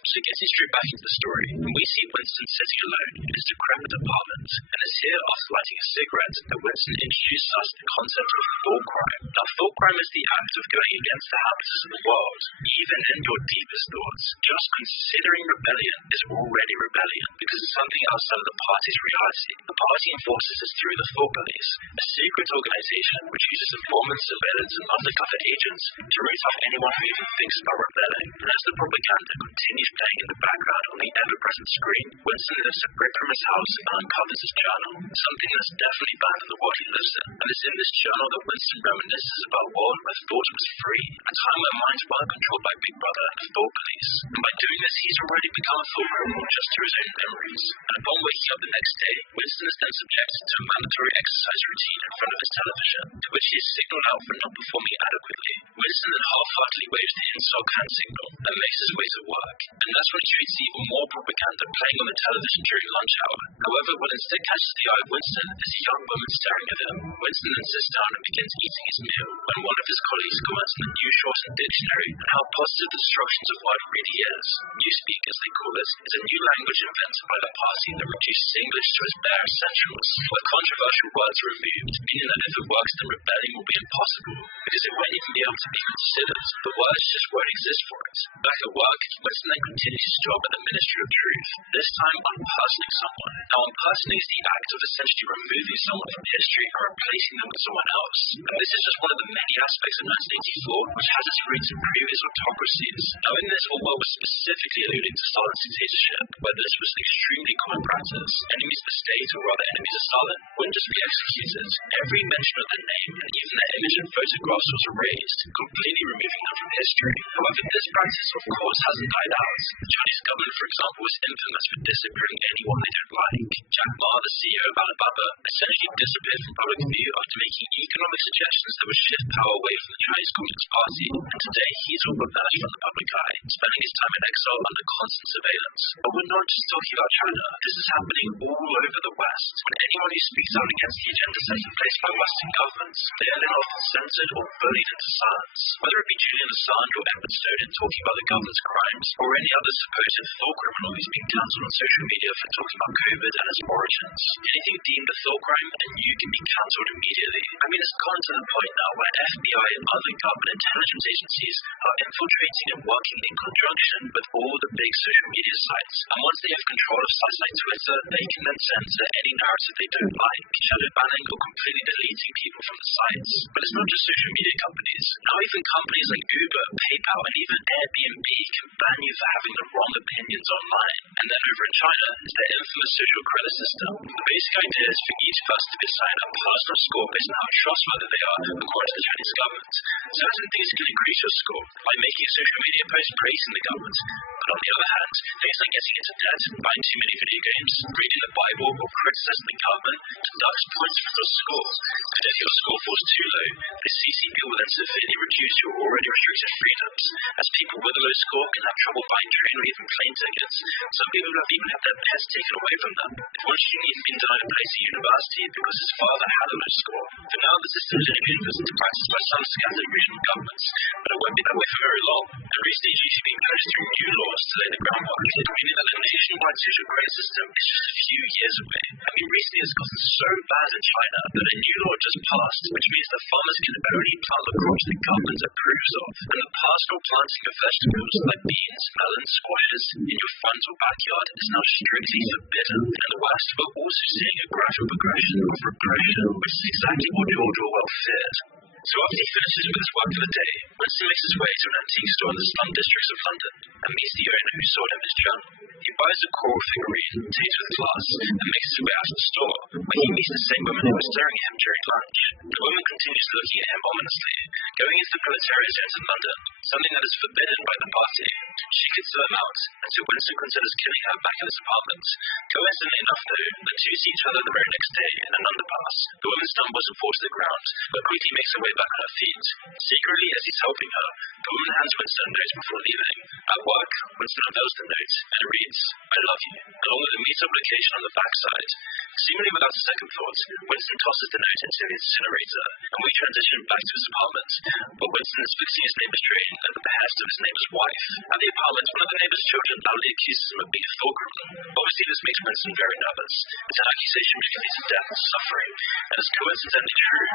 So getting straight back into the story, we see Winston sitting alone in his decrepit apartment, and it's here after lighting a cigarette that Winston introduces us to the concept of thought crime. Now thought crime is the act of going against the habitus of the world, even in your deepest thoughts. Just considering rebellion is already rebellion, because it's something outside of the party's reality. The party enforces this through the thought police, a secret organization which uses informants, surveillance, and undercover agents to root out anyone who even thinks about rebelling. And as the propaganda continues playing in the background on the ever-present screen, Winston lifts a brick from his house and uncovers his journal, something that's definitely banned in the world he lives in. And it's in this journal that Winston reminisces about a world where thought was free, a time where minds weren't controlled by Big Brother and the thought police. And by doing this, he's already become a thought criminal just through his own memories. And upon waking up the next day, Winston is then subjected to a mandatory exercise routine in front of his television, to which he is signaled out for not performing adequately. Winston then half-heartedly waves the insult hand signal and makes his way to work. And that's when he treats even more propaganda playing on the television during lunch hour. However, what instead catches the eye of Winston is a young woman staring at him. Winston then sits down and begins eating his meal when one of his colleagues comments on the New Shorten Dictionary and how positive the destructions of word really is. Newspeak, as they call it, is a new language invented by the party that reduces English to its bare essentials, where controversial words are removed, meaning that if it works, then rebelling will be impossible, because it won't even be able to be considered. The words just won't exist for it. Back at work, Winston then continues his job at the Ministry of Truth, this time unpersoning someone. Now, unpersoning is the act of essentially removing someone from history and replacing them with someone else. And this is just one of the many aspects of 1984 which has its roots in previous autocracies. Now, in this, Orwell was specifically alluding to Stalin's dictatorship, where this was an extremely common practice. Enemies of the state, or rather enemies of Stalin, wouldn't just be executed. Every mention of their name and even their image and photographs was erased, completely removing them from history. However, this practice, of course, hasn't died out. The Chinese government, for example, was infamous for disappearing anyone they don't like. Jack Ma, the CEO of Alibaba, essentially disappeared from public view after making economic suggestions that would shift power away from the Chinese Communist Party. And today, he's all but vanished from the public eye, spending his time in exile under constant surveillance. But we're not just talking about China. This is happening all over the West. When anyone who speaks out against the agenda set in place by Western governments, they are then often censored or bullied into silence. Whether it be Julian Assange or Edward Snowden talking about the government's crimes, or any other supposed thought criminal who's been cancelled on social media for talking about COVID and its origins. Anything deemed a thought crime, and you can be cancelled immediately. I mean, it's gotten to the point now where FBI and other government intelligence agencies are infiltrating and working in conjunction with all the big social media sites. And once they have control of sites like Twitter, they can then censor any narrative they don't like, shadow banning or completely deleting people from the sites. But it's not just social media companies. Now even companies like Uber, PayPal, and even Airbnb can ban you for having the wrong opinions online. And then over in China is their infamous social credit system. The basic idea is for each person to be assigned a personal score based on how trustworthy they are according to the Chinese government. Certain things can increase your score, like making a social media post praising the government. But on the other hand, things like getting into debt, buying too many video games, reading the Bible, or criticizing the government deducts points from your score. And if your score falls too low, the CCP will then severely reduce your already restricted freedoms, as people with a low score can have trouble buying train or even plane tickets. Some people have even had their pets taken away from them. If one student even been denied a place at university because his father had a low score. For now, the system is only being put into practice by some scattered regional governments, but it won't be that way for very long. And recently, due to being pushed through new laws to lay the groundwork, meaning that a nationwide social credit system is just a few years away. I mean, recently it's gotten so bad in China that a new law just passed, which means that farmers can only plant the crops the government approves of, and the pastoral planting of vegetables like beans, melons, squashes in your front or backyard is now strictly forbidden. And in the West, we're also seeing a gradual progression of repression, which is exactly what George Orwell feared. So after he finishes with his work for the day, Winston makes his way to an antique store in the slum districts of London and meets the owner who sold him his journal. He buys a coral figurine, takes it with class, and makes his way out of the store, where he meets the same woman who was staring at him during lunch. The woman continues looking at him ominously, going into the proletariat zones in London, something that is forbidden by the party. She kicks them out, and so Winston considers killing her back in his apartment. Coincidentally enough, though, the two see each other the very next day in an underpass. The woman stumbles and falls to the ground, but quickly makes her way back on her feet. Secretly, as he's helping her, the woman hands Winston a note before leaving. At work, Winston unveils the note, and it reads, "I love you," along with a meetup location on the backside. Seemingly without a second thought, Winston tosses the note into the incinerator, and we transition back to his apartment. But Winston is fixing his neighbor's train at the behest of his neighbor's wife. At the apartment, one of the neighbor's children loudly accuses him of being a thought criminal. Obviously, this makes Winston very nervous. It's an accusation which leads to death and suffering, and is coincidentally true.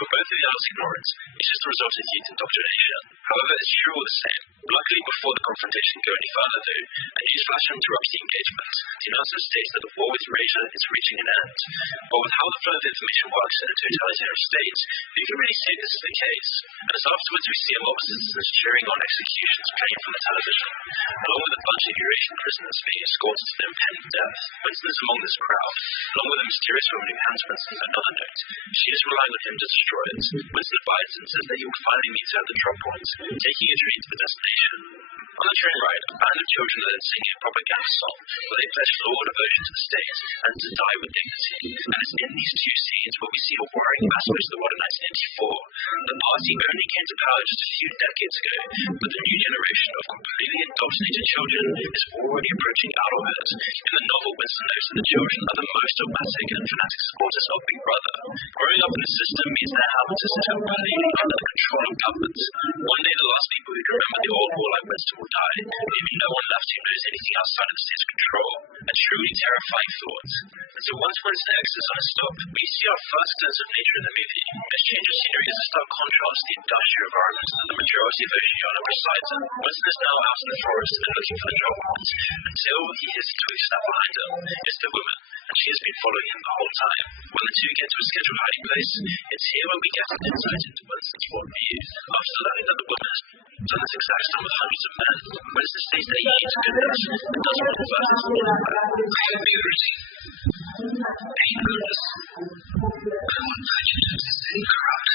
But both of the adults ignore it. It's just the result of youth indoctrination. However, it's true all the same. Luckily, before the confrontation go any further though, a newsflash interrupts the engagement. The announcement states that the war with Eurasia is reaching an end. But with how the flow of information works in a totalitarian state, who can really say this is the case? And as afterwards we see a mob of citizens cheering on executions playing from the television, along with a bunch of Eurasian prisoners being escorted to their impending death. Winston is among this crowd, along with a mysterious woman who hands Winston another note. She is relying on him to destroy it. Winston abides and says that he will finally meet her at the drop point, taking a train to the destination. On the train ride, a band of children are then singing a propaganda song where they pledge loyal devotion to the state and to die with dignity. And it's in these two scenes where we see a worrying aspect of the war in 1984. The party only came to power just a few decades ago, but the new generation of completely indoctrinated children is already approaching adulthood. In the novel, Winston notes that the children are the most dogmatic and fanatic supporters of Big Brother. Growing up in the system means their habits are still completely under the control of government. One day the last people who can remember the old war like Winston will die, leaving no one left who knows anything outside of the state's control. A truly terrifying thought. And so once Winston exits on a stop, we see our first sense of nature in the movie. This change of scenery is a stark contrast to the industrial environment that the majority of Oceania resides in. Winston is now out in the forest and looking for the drop point, until he hears a twig snap behind him. It's the woman, and she has been following him the whole time. When the two get to a scheduled hiding place, it's here where we get an insight into Winston's worldview. After learning that the woman has done this exact same with hundreds of men, Winston states that he needs goodness and doesn't want to first explore her. I am beauty. Ain't goodness. I want prejudice and corrupt.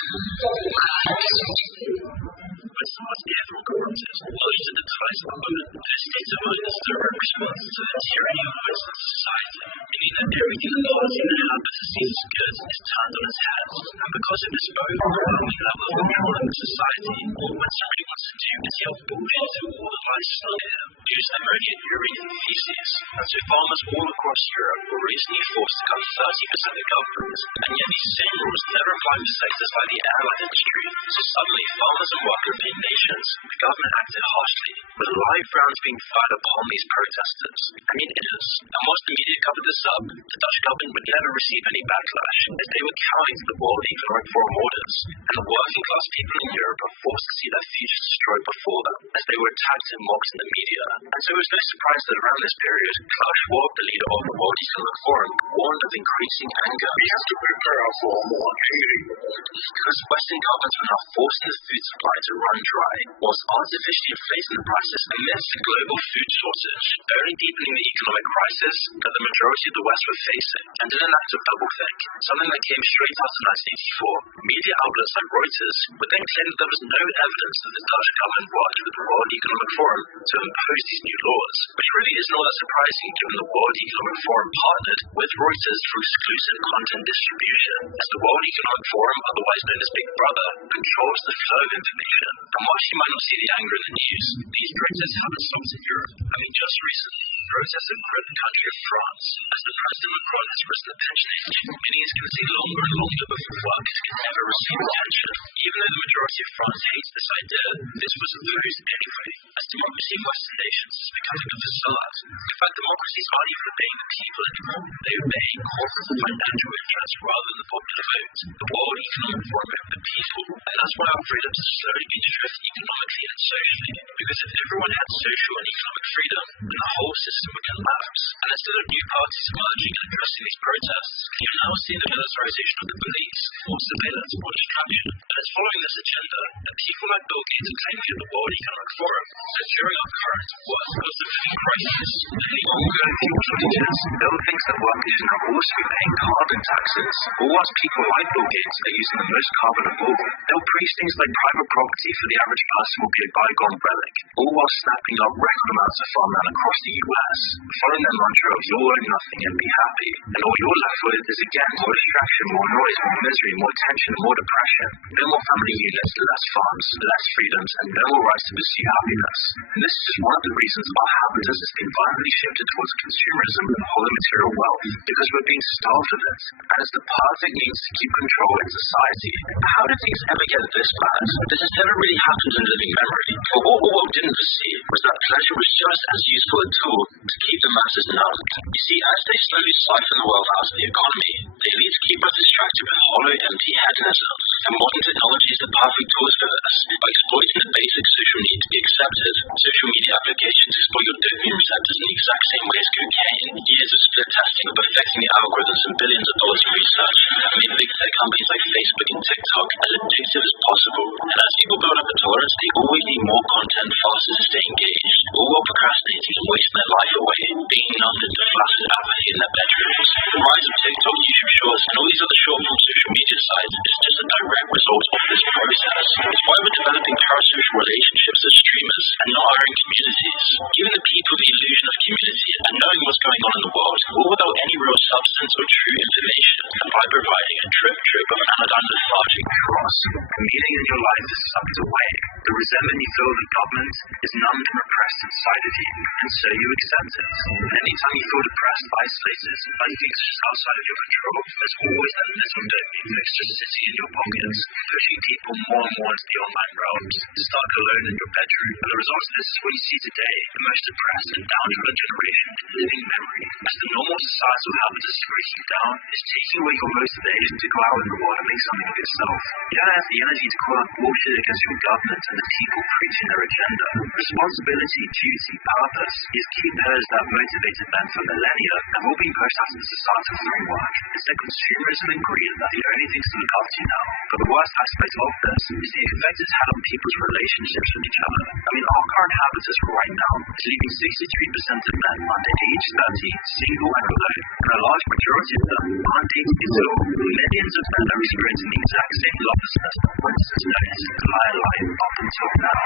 Winston must be from corrupted, loads in the ties of the woman, and it states a mind as direct response to the tyranny of Winston's society, meaning that everything the party inhabits as seen as good is turned on its head. And because of this overwhelming level of control in the society, all Winston really wants to do is yell bullshit to all the lies slung at him, use ammonia, urine, and feces. And so farmers all across Europe were recently forced to cut 30% of the government, and yet these same rules never apply to sectors like the airline industry. So suddenly, farmers and worker-owned nations, the government acted harshly, with live rounds being fired upon these protesters. I mean, it is. And whilst the media covered this up, the Dutch government would never receive any backlash, as they were cowing to the World Economic Forum orders, and the working class people in Europe were forced to see their futures destroyed before them, as they were attacked and mocked in the media. And so it was no surprise that around this period, Klaus Schwab, the leader of the World Economic Forum, warned of increasing anger. We have to prepare for more angry world. Because Western governments were now forcing the food supply to run dry, whilst artificially inflating the prices amidst the global food shortage, only deepening the economic crisis that the majority of the West were facing. And in an act of doublethink, something that came straight after 1984, media outlets like Reuters would then claim that there was no evidence that the Dutch government worked with the World Economic Forum to impose these new laws, which really isn't all that surprising given the World Economic Forum partnered with Reuters for exclusive content distribution, as the World Economic Forum, otherwise known as Big Brother, controls the flow of information. And whilst you might not see the anger in the news, these protests haven't stopped in Europe. I mean, just recently, protests have grown in the country of France, as the President Macron has risen the pension age, meaning it's going to take longer and longer before workers can ever receive pension. Even though the majority of France hates this idea, this was opposed anyway, as democracy in Western nations is becoming a facade. In fact, democracies aren't even obeying the people anymore. They obey corporate financial interests rather than the popular vote. The World Economic Forum of the people, and that's why our freedoms are slowly being stripped economically and socially. Because if everyone had social and economic freedom, then the whole system would collapse. And instead of new parties emerging and addressing these protests, you now see the militarization of the police, or surveillance, or distraction. And it's following this agenda that people like Bill Gates are claiming at the World Economic Forum. So during our current worst cost of living crisis, anyone will go to fuel shortages. Bill thinks that workers now also be paying carbon taxes. Or whilst people like Bill Gates are using the most carbon of all, they'll praise things like private property for the average person will be a bygone relic, all while snapping up record amounts of farmland across the US, following their mantra of you'll own nothing and be happy. And all you're left with is again more distraction, more noise, more misery, more tension, more depression. No more family units, less farms, less freedoms, and no more rights to pursue happiness. And this is just one of the reasons our happiness has been violently shifted towards consumerism and hollow material wealth, because we're being starved of it. And it's the perfect means to keep control in society. How did things ever get this bad? This has never really happened in living memory. But what Orwell didn't foresee was that pleasure was just as useful a tool to keep the masses numb. You see, as they slowly siphon the wealth out of the economy, They lead to keep us distracted with hollow, empty hedonism, and modern technology is the perfect tools for this. By exploiting the basic social need to be accepted, social media applications exploit your dopamine receptors in the exact same way as cocaine. Years of split testing of perfecting the algorithms and billions of dollars in research have made big tech companies like Facebook and TikTok as addictive as possible. And as people build up a tolerance, they always need more content faster to stay engaged, all while procrastinating and wasting their life away, being numbed into flaccid apathy in their bedrooms. The rise of TikTok, YouTube Shorts, and all these other short-form social media sites is just a direct result of this process. It's why we're developing parasocial relationships as streamers and not our own communities, giving the people the illusion of community and knowing what's going on in the world, all without any real substance or true information, and by providing a drip of anodyne lethargic dross. The meaning in your life is sucked away. The resentment you feel of the government is numbed and repressed inside of you, and so you accept it. And anytime you feel depressed, isolated, like things just outside of your control, there's always that little dopamine mixture sitting in your pockets, pushing people more and more into the online realms, stuck alone in your bedroom. And the result of this is what you see today, the most depressed and downtrodden generation in living memory. As the normal societal habit is breaking down, it's taking away your motivation to go out in the world and make something of yourself. You don't have the energy to call out bullshit against your government and the people preaching their agenda. Responsibility, duty, purpose is key pillars that motivated men for millennia and will be pushed out of the societal framework. Instead, consumerism and greed are the only things to look up to now. But the worst aspect of this is the effect it's had on people's relationships with each other. I mean, our current habitus right now is leaving 63% of men under age 30 single and alone, and a large majority of them aren't dating at all. Millions of men are experiencing the exact same lovelessness that Winston's known his entire life up until now.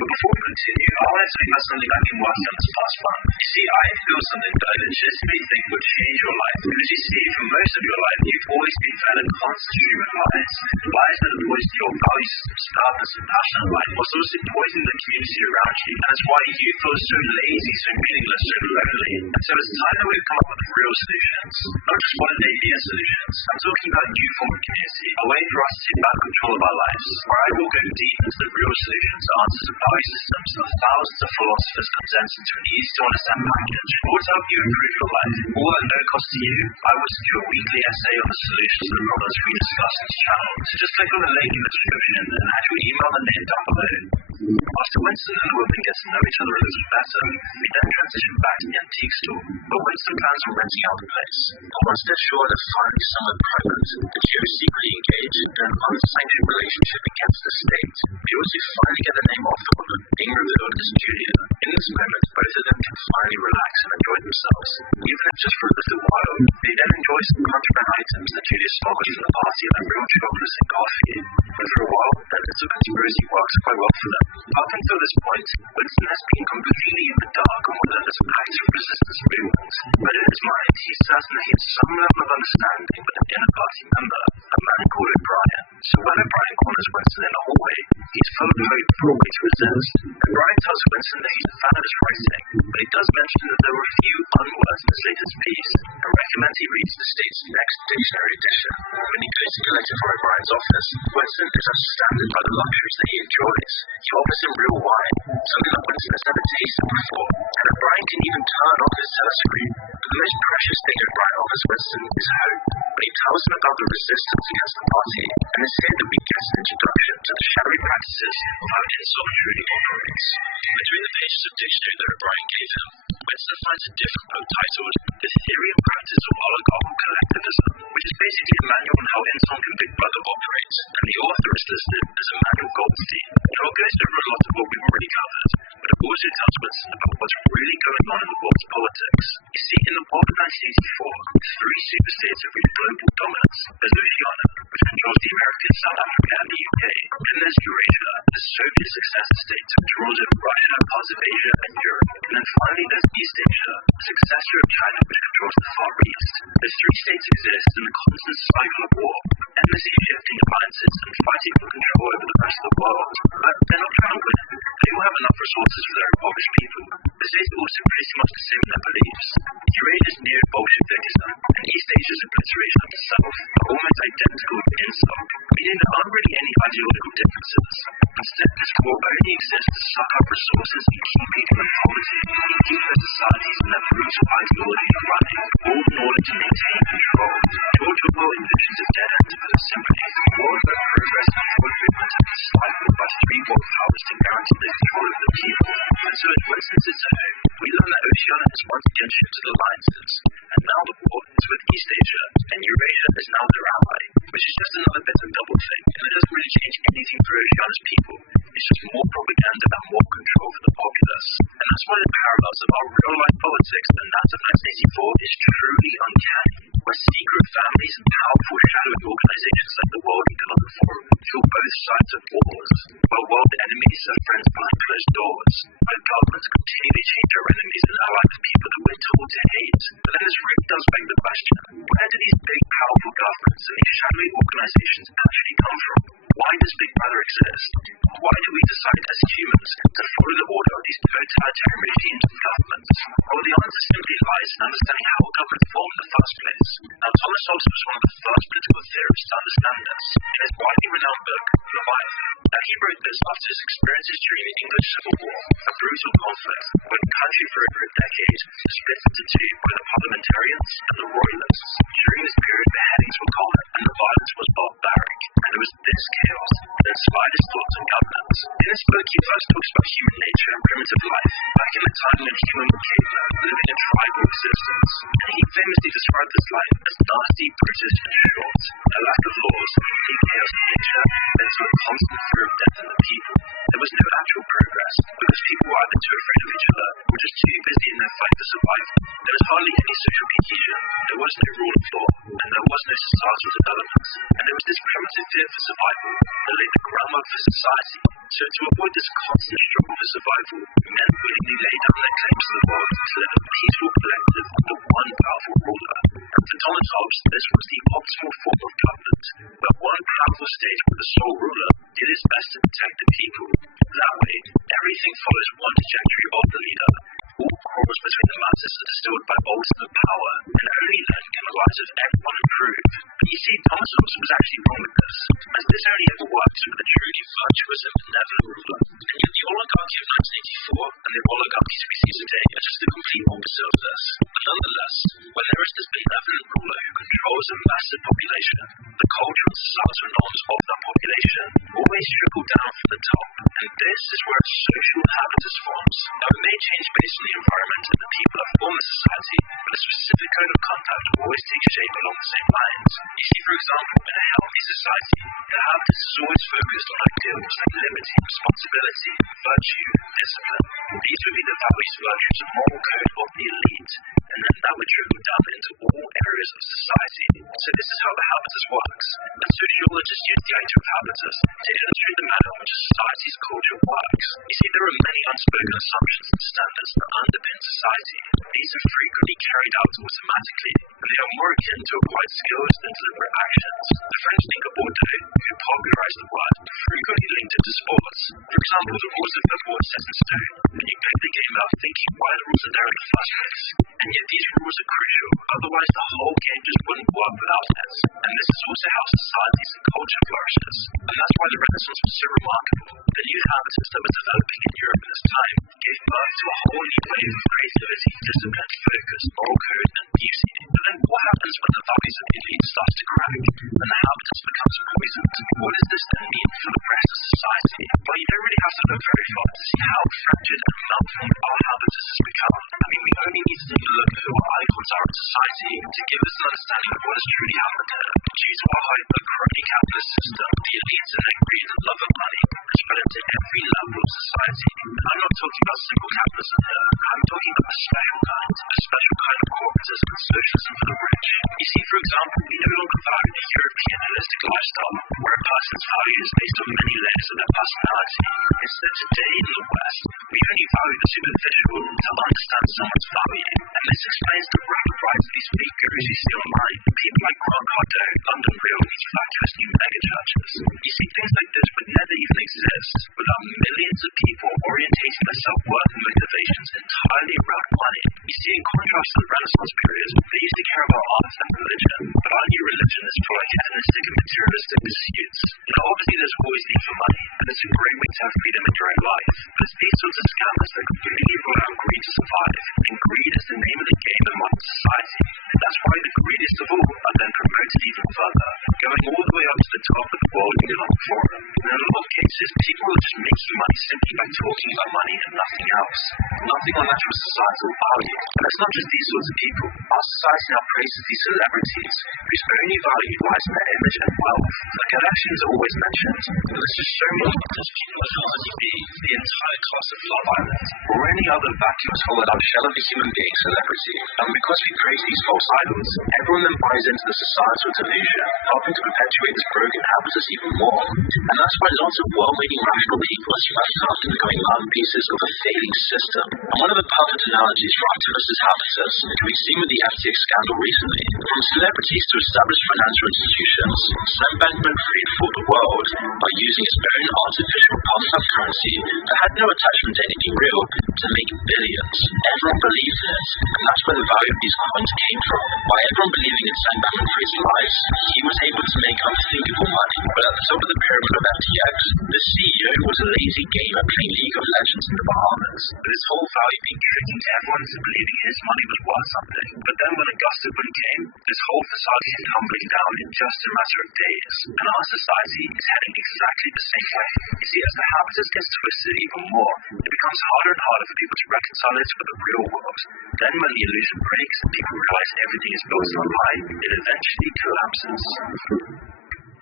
But before we continue, I want to tell you about something I've been working on this past month. You see, I feel something that I legitimately think would change your life. Because you see, for most of your life, you've always been fed a constant stream of lies. Lies that have poisoned your values, purpose, and passion in life, whilst also poisoning the community around you. And that's why you feel so lazy, so meaningless, so lonely. And so it's time that we've come up with real solutions. Not just one-day solutions. I'm talking about a new form of community, a way for us to take back control of our lives, where I will go deep into the real solutions, answers, and value systems that thousands of philosophers condensed into an easy-to-understand package. All to help you improve your life, all at no cost to you. I will send you a weekly essay on the solutions to the problems we discuss in this channel. So just click on the link in the description and add your email and name down below. After Winston and the woman get to know each other a little better, we then transition back to the antique store, but Winston plans on renting out the place. But once they're sure they're finally somewhat private, the duo secretly engage in an unsanctioned relationship against the state. We also finally get the name off the woman, being revealed as Julia. In this moment, both of them can finally relax and enjoy themselves. Even if just for a little while, they then enjoy some contraband items that Julia smuggled from the party like real chocolates and coffee. And for a while, that little conspiracy works quite well for them. Up until this point, Winston has been completely in the dark on whether there's an active resistance movement. But in his mind, he's certain that he has some level of understanding with an inner party member, a man called O'Brien. So when O'Brien corners Winston in the hallway, he's full of hope for a way to resist. O'Brien tells Winston that he's a fan of his writing, but he does mention that there were a few unwords in his latest piece, and recommends he reads the state's next dictionary edition. When he goes to collect it from O'Brien's office, Winston is astounded by the luxuries that he enjoys. He offers him real wine, something that Winston has never tasted before, and O'Brien can even turn off his telescreen. But the most precious thing O'Brien offers Winston is hope. When he tells him about the resistance against the party, and it's here that we get an introduction to the shadowy practices of how Insoft truly operates. Between the pages of dictionary that O'Brien gave him, Winston finds a different book titled The Theory and Practice of Oligarchical Collectivism, which is basically a manual on how Insom and Big Brother operates, and the author is listed as Emmanuel Goldstein. It all goes over a lot of what we've already covered, but it also tells Winston about what's really going on in the world's politics. You see, in the war of 1984, three superstates have reached global dominance. There's Oceania, which controls the Americas, South Africa, and the UK. Then there's Eurasia, the Soviet successor state, which rules over Russia, parts of Asia, and Europe. And then finally there's East Asia, the successor of China, which controls the Far East. These three states exist in a constant cycle of war, endlessly shifting alliances and fighting for control over the rest of the world. But they're not trying to win. They all have enough resources for their impoverished people. The states are also pretty much the same in their beliefs. Eurasia's neo-Bolshevikism, and East Asia's obliteration of the South are almost identical in some, meaning there aren't really any ideological differences. Instead, this war only exists to suck up resources and keep people in poverty, keep their societies and their brutal ideology running, all in order to maintain control. George Orwell envisions a dead end, to put it simply. War of progress and forward movement have been stifled by three world powers to guarantee the control of the people. And so in Winston's own, we learn that Oceania has once again shifted alliances, and now the war is with East Asia, and Eurasia is now their ally, which is just another bit of doublethink, and it doesn't really change anything for Oceania's people. It's just more propaganda and more control for the populace. And that's why the parallels of our real-life politics and that of 1984 is truly uncanny, where secret families and powerful shadowy organizations like the World Economic Forum fill both sides of wars, while world enemies are friends behind closed doors, where governments continually change their enemies and ally with people that we're told to hate. But then this really does beg the question, where do these big, powerful governments and these shadowy organizations actually come from? Why does Big Brother exist? Why do we decide as humans to follow the order of these totalitarian regimes and governments? Well, the answer simply lies in understanding how a government formed in the first place. Now, Thomas Hobbes was one of the first political theorists to understand this in his widely renowned book, Leviathan. Now, he wrote this after his experiences during the English Civil War, a brutal conflict where the country for over a decade was split into two by the parliamentarians and the royalists. During this period, beheadings were common and the violence was barbaric, and it was this chaos that inspired his thoughts on governance. In this book, he first talks about human nature and primitive life, back in the time when humans were cavemen, living in tribal existence. And he famously described this life as nasty, brutish, and short. A lack of laws, deep chaos in nature, led to a constant fear of death in the people. There was no actual progress, because people were either too afraid of each other, or just too busy in their fight for survival. There was hardly any social cohesion, there was no rule of law, and there was no societal development. And there was this primitive fear for survival that laid the groundwork for society. So to avoid this constant struggle for survival, men willingly laid down their claims to the world to live a peaceful collective under one powerful ruler. And for Thomas Hobbes, this was the optimal form of government, where one powerful state with a sole ruler did its best to protect the people. That way, everything follows one trajectory of the leader. All quarrels between the masses are distilled by ultimate power, and only then can the lives of everyone improve. But you see, Thomas Hobbes was actually wrong with this, as this only ever works with a truly virtuous and benevolent ruler. And yet the oligarchy of 1984 and the oligarchies we see today are just the complete opposite of this. But nonetheless, when there is this benevolent ruler who controls a massive population, the culture and societal norms of that population always trickle down from the top. And this is where a social habitus forms. Now, it may change based on the environment and the people that form the society, but a specific code of conduct will always take shape along the same lines. You see, for example, in a healthy society, the habitus is always focused on ideals like liberty, responsibility, virtue, discipline. These would be the values, virtues, and moral code of the elite, and then that would trickle down into all areas of society. So this is how the habitus works. And sociologists use the idea of habitus to illustrate the manner in which a society's culture works. You see, there are many unspoken assumptions and standards that underpin society. These are frequently carried out automatically, and they are more akin to acquired skills than deliberate actions. The French thinker Bourdieu, who popularized the word, frequently linked it to sports. For example, the rules of football are set in stone, and you play the game without thinking why the rules are there in the first place. And yet these rules are crucial, otherwise the whole game just wouldn't work without it. And this is also how societies and culture flourishes. And that's why the Renaissance was so remarkable. The new habitus that was developing in Europe at this time gave birth to a whole new wave of creativity, discipline, focus, moral code, and beauty. But then what happens when the values of the elite starts to crack, and the habitus becomes poisoned? What does this then mean for the rest of society? Well, you don't really have to look very far to see how fractured and malformed our habitus has become. I mean, we only need to take a look at who our icons are in society to give us an understanding of what has truly happened here. Due to our hyper-crony capitalist system, the elites and their greed and love of money has spread into every level of society. And I'm not talking about simple capitalism here. I'm talking about a special kind of corporatism and socialism for the rich. You see, for example, we no longer value the European holistic lifestyle, where a person's value is based on many layers of their personality. Instead, today in the West, we only value the superficial to understand someone's value. And this explains the rapid rise of these fake gurus you see online. People like Grant Cardone, London Real, and these fabulous new mega churches. You see, things like this would never even exist without millions of people orientating their self-worth and motivations entirely around money. You see, in contrast contrast to the Renaissance period, they used to care about art and religion, but our new religion is for like hedonistic and materialistic pursuits. Obviously there's always need for money, and it's a great way to have freedom in your own life, but it's these sorts of scammers that completely rely on greed to survive, and greed is the name of the game in modern society. That's why the greediest of all are then promoted even further, going all the way up to the top of the world economic forum. And in a lot of cases, people will just make you money simply by talking about money and nothing else. Nothing on natural societal value. And it's not just these sorts of people. Our society now praises these celebrities, whose only value lies in their image and wealth. The Kardashians are always mentioned, but there's just so many such people as Cardi B, the entire cast of Love Island, or any other vacuous hollowed-out shell of a human being celebrity. And because we praise these false idols, everyone then buys into the societal delusion, helping to perpetuate this broken habitus even more. And that's why lots of well-meaning rational people are smashed up in the going pieces of a failing system. And one of the perfect analogies for activists' habitus can be seen with the FTX scandal recently. From celebrities to established financial institutions, Sam Bankman-Fried fooled the world by using his own artificial pumped-up currency that had no attachment to anything real to make billions. Everyone believed it, and that's where the value of these coins came from. By everyone believing in Sam Bankman-Fried's lies, he was able to make unthinkable money. But at the top of the pyramid of FTX, the CEO was a lazy gamer playing League of Legends in the Bahamas. But his whole value being tricking everyone into believing his money was worth something. But then when a gust of wind came, this whole facade came tumbling down in just a matter of days. And our society is heading exactly the same way. You see, as the habitus gets twisted even more, it becomes harder and harder for people to reconcile it with the real world. Then when the illusion breaks, people realize everything is built on a lie, it eventually collapses.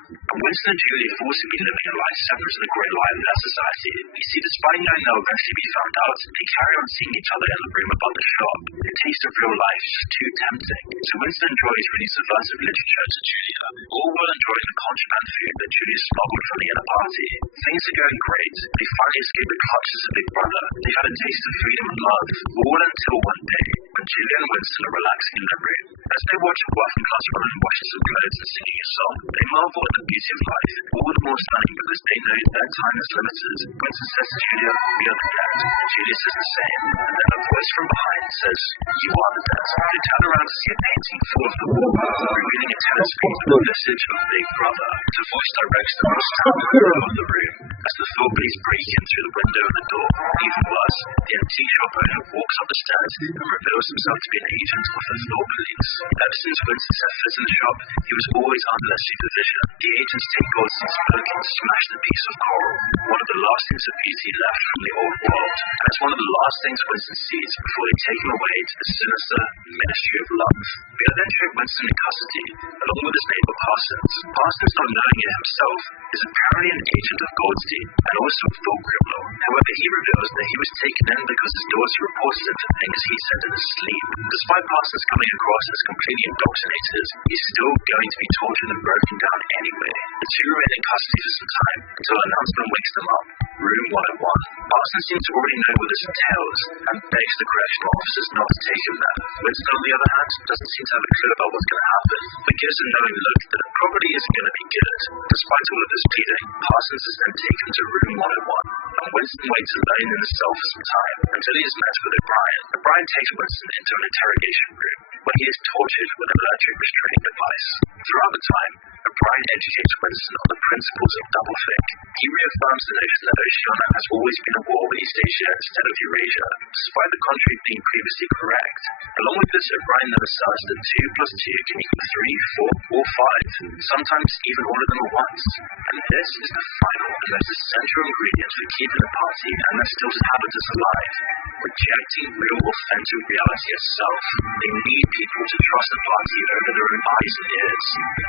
And Winston and Julie are forced to be living a life separate from the great lie of their society. You see, despite knowing they'll eventually be found out, they carry on seeing each other in the room above the shop. The taste of real life is just too tempting. So Winston enjoys reading subversive literature to Julia, all while enjoying the contraband food that Julia smuggled from the inner party. Things are going great. They finally escape the clutches of Big Brother. They've had a taste of freedom and love, all until one day, when Julia and Winston are relaxing in their room. As they watch a working-class woman washing some clothes and singing a song, they marvel at the beauty of life, all the more stunning because they know their time is limited. Winston says to Julia, "We are the dead," and Julia says the same. And then a voice from behind says, "You are the dead." They turn around to see a painting full of the wall, revealing a tennis piece with a message of Big Brother. The voice directs the most talented girl of the room. As the Thor police break in through the window and the door, even worse, the antique shop owner walks up the stairs and reveals himself to be an agent of the Thor police. Ever since Winston set foot in the shop, he was always under their supervision. The agents take Goldstein's book and smash the piece of coral, one of the last things of beauty left from the old world. And it's one of the last things Winston sees before they take him away to the sinister Ministry of Love. We are then shown Winston in custody, along with his neighbor Parsons. Parsons, not knowing it himself, is apparently an agent of Goldstein and also of Thor Grimlow. However, he reveals that he was taken in because his daughter reported him for things he said in his sleep. Despite Parsons coming across as completely indoctrinated, he's still going to be tortured and broken down anyway. The two remain in custody for some time until an announcement wakes them up. Room 101. Parsons seems to already know what this entails and begs the correctional officers not to take him there. Winston, on the other hand, doesn't seem to have a clue about what's going to happen, but gives a knowing look that it probably isn't going to be good. Despite all of this pleading, Parsons is then taken to room 101, and Winston waits alone in the cell for some time until he is met with O'Brien. O'Brien takes Winston into an interrogation room where he is tortured with an electric restraining device. Throughout the time, O'Brien educates Winston on the principles of doublethink. He reaffirms the notion that Oceania has always been a war with East Asia instead of Eurasia, despite the country being previously correct. Along with this, O'Brien then asserts that 2 plus 2 can equal 3, 4, or 5, sometimes even all of them at once. And this is the final and most essential ingredient for keeping the party and their stilted habitus alive. Rejecting real, authentic reality itself. They need people to trust the party over their own eyes and ears.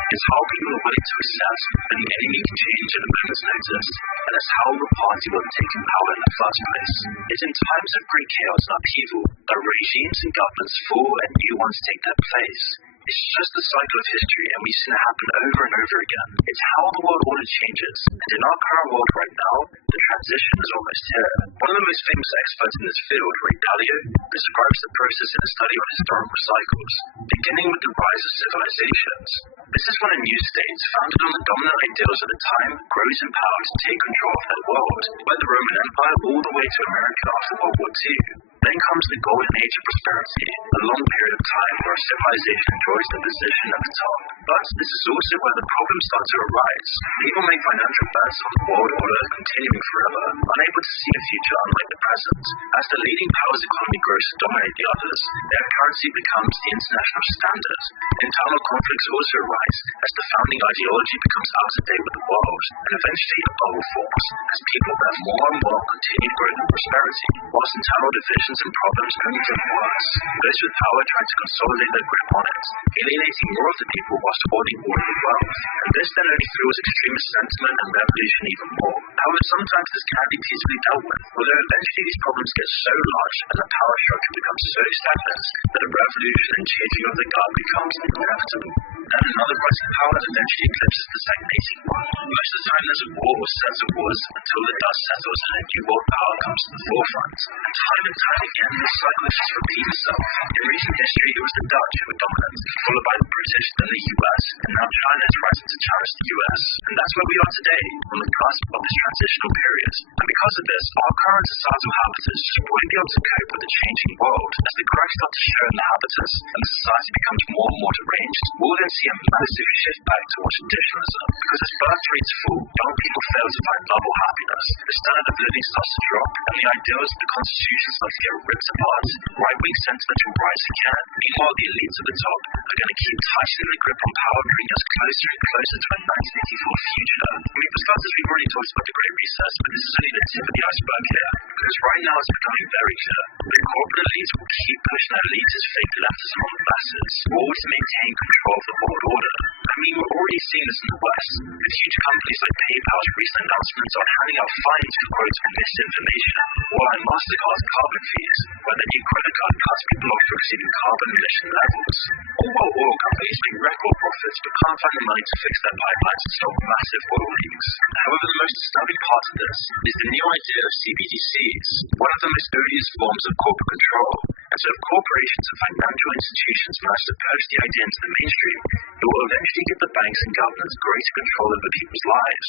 It's how people are willing to accept that the enemy can change at a moment's notice, and it's how the party will have taken power in the first place. It's in times of great chaos and upheaval that regimes and governments fall and new ones take their place. It's just the cycle of history, and we've seen it happen over and over again. It's how the world order changes, and in our current world right now, the transition is almost here. One of the most famous experts in this field, Ray Dalio, describes the process in a study on historical cycles, beginning with the rise of civilizations. This is when a new state, founded on the dominant ideals of the time, grows in power to take control of their world, like the Roman Empire all the way to America after World War II. Then comes the golden age of prosperity, a long period of time where a civilization enjoys the position at the top. But this is also where the problems start to arise. People make financial bets on the world order continuing forever, unable to see a future unlike the present. As the leading power's economy grows to dominate the others, their currency becomes the international standard. Internal conflicts also arise as the founding ideology becomes out of date with the world, and eventually a bubble forms, as people bet more and more on continued growth and prosperity, whilst internal divisions and problems only get worse. Those with power try to consolidate their grip on it, alienating more of the people whilst hoarding all of the wealth, and this then only fuels extremist sentiment and revolution even more. However, sometimes this can be peacefully dealt with, although eventually these problems get so large and the power structure becomes so stagnant that a revolution and changing of the guard becomes inevitable. Then another rising power eventually eclipses the stagnating one. Most of the time there's a war or sets of wars until the dust settles and a new world power comes to the forefront. And time again, this cycle just repeats itself. In recent history, it was the Dutch who were dominant, followed by the British, then the US, and now China is rising to challenge the US. And that's where we are today, on the cusp of this transitional period. And because of this, our current societal habitus won't be able to cope with the changing world. As the cracks start to show in the habitus, and the society becomes more and more deranged, we'll then see a massive shift back towards traditionalism. Because as birth rates fall, young people fail to find love or happiness, the standard of living starts to drop, and the ideals of the Constitution start to get ripped apart. Right-wing sentiment will rise again. Meanwhile, the elites at the top are going to keep tightening the grip on power, bringing us closer and closer to a 1984 future. We've discussed this, we've already talked about the Great Recess, but this is only the tip of the iceberg here. Because right now it's becoming very clear. The corporate elites will keep pushing their elitist fake leftism on the masses, all to maintain control of the world order. I mean, we're already seeing this in the West, with huge companies like PayPal's recent announcements on handing out fines for quotes misinformation, or like MasterCard's carbon fees, where the new credit card cuts people off for exceeding carbon emission levels. All while oil companies make record profits but can't find the money to fix their pipelines and stop massive oil leaks. However, the most disturbing part of this is the new idea of CBDCs, one of the most odious forms of corporate control. And so if corporations and financial institutions manage to push the idea into the mainstream, it will eventually give the banks and governments greater control over people's lives.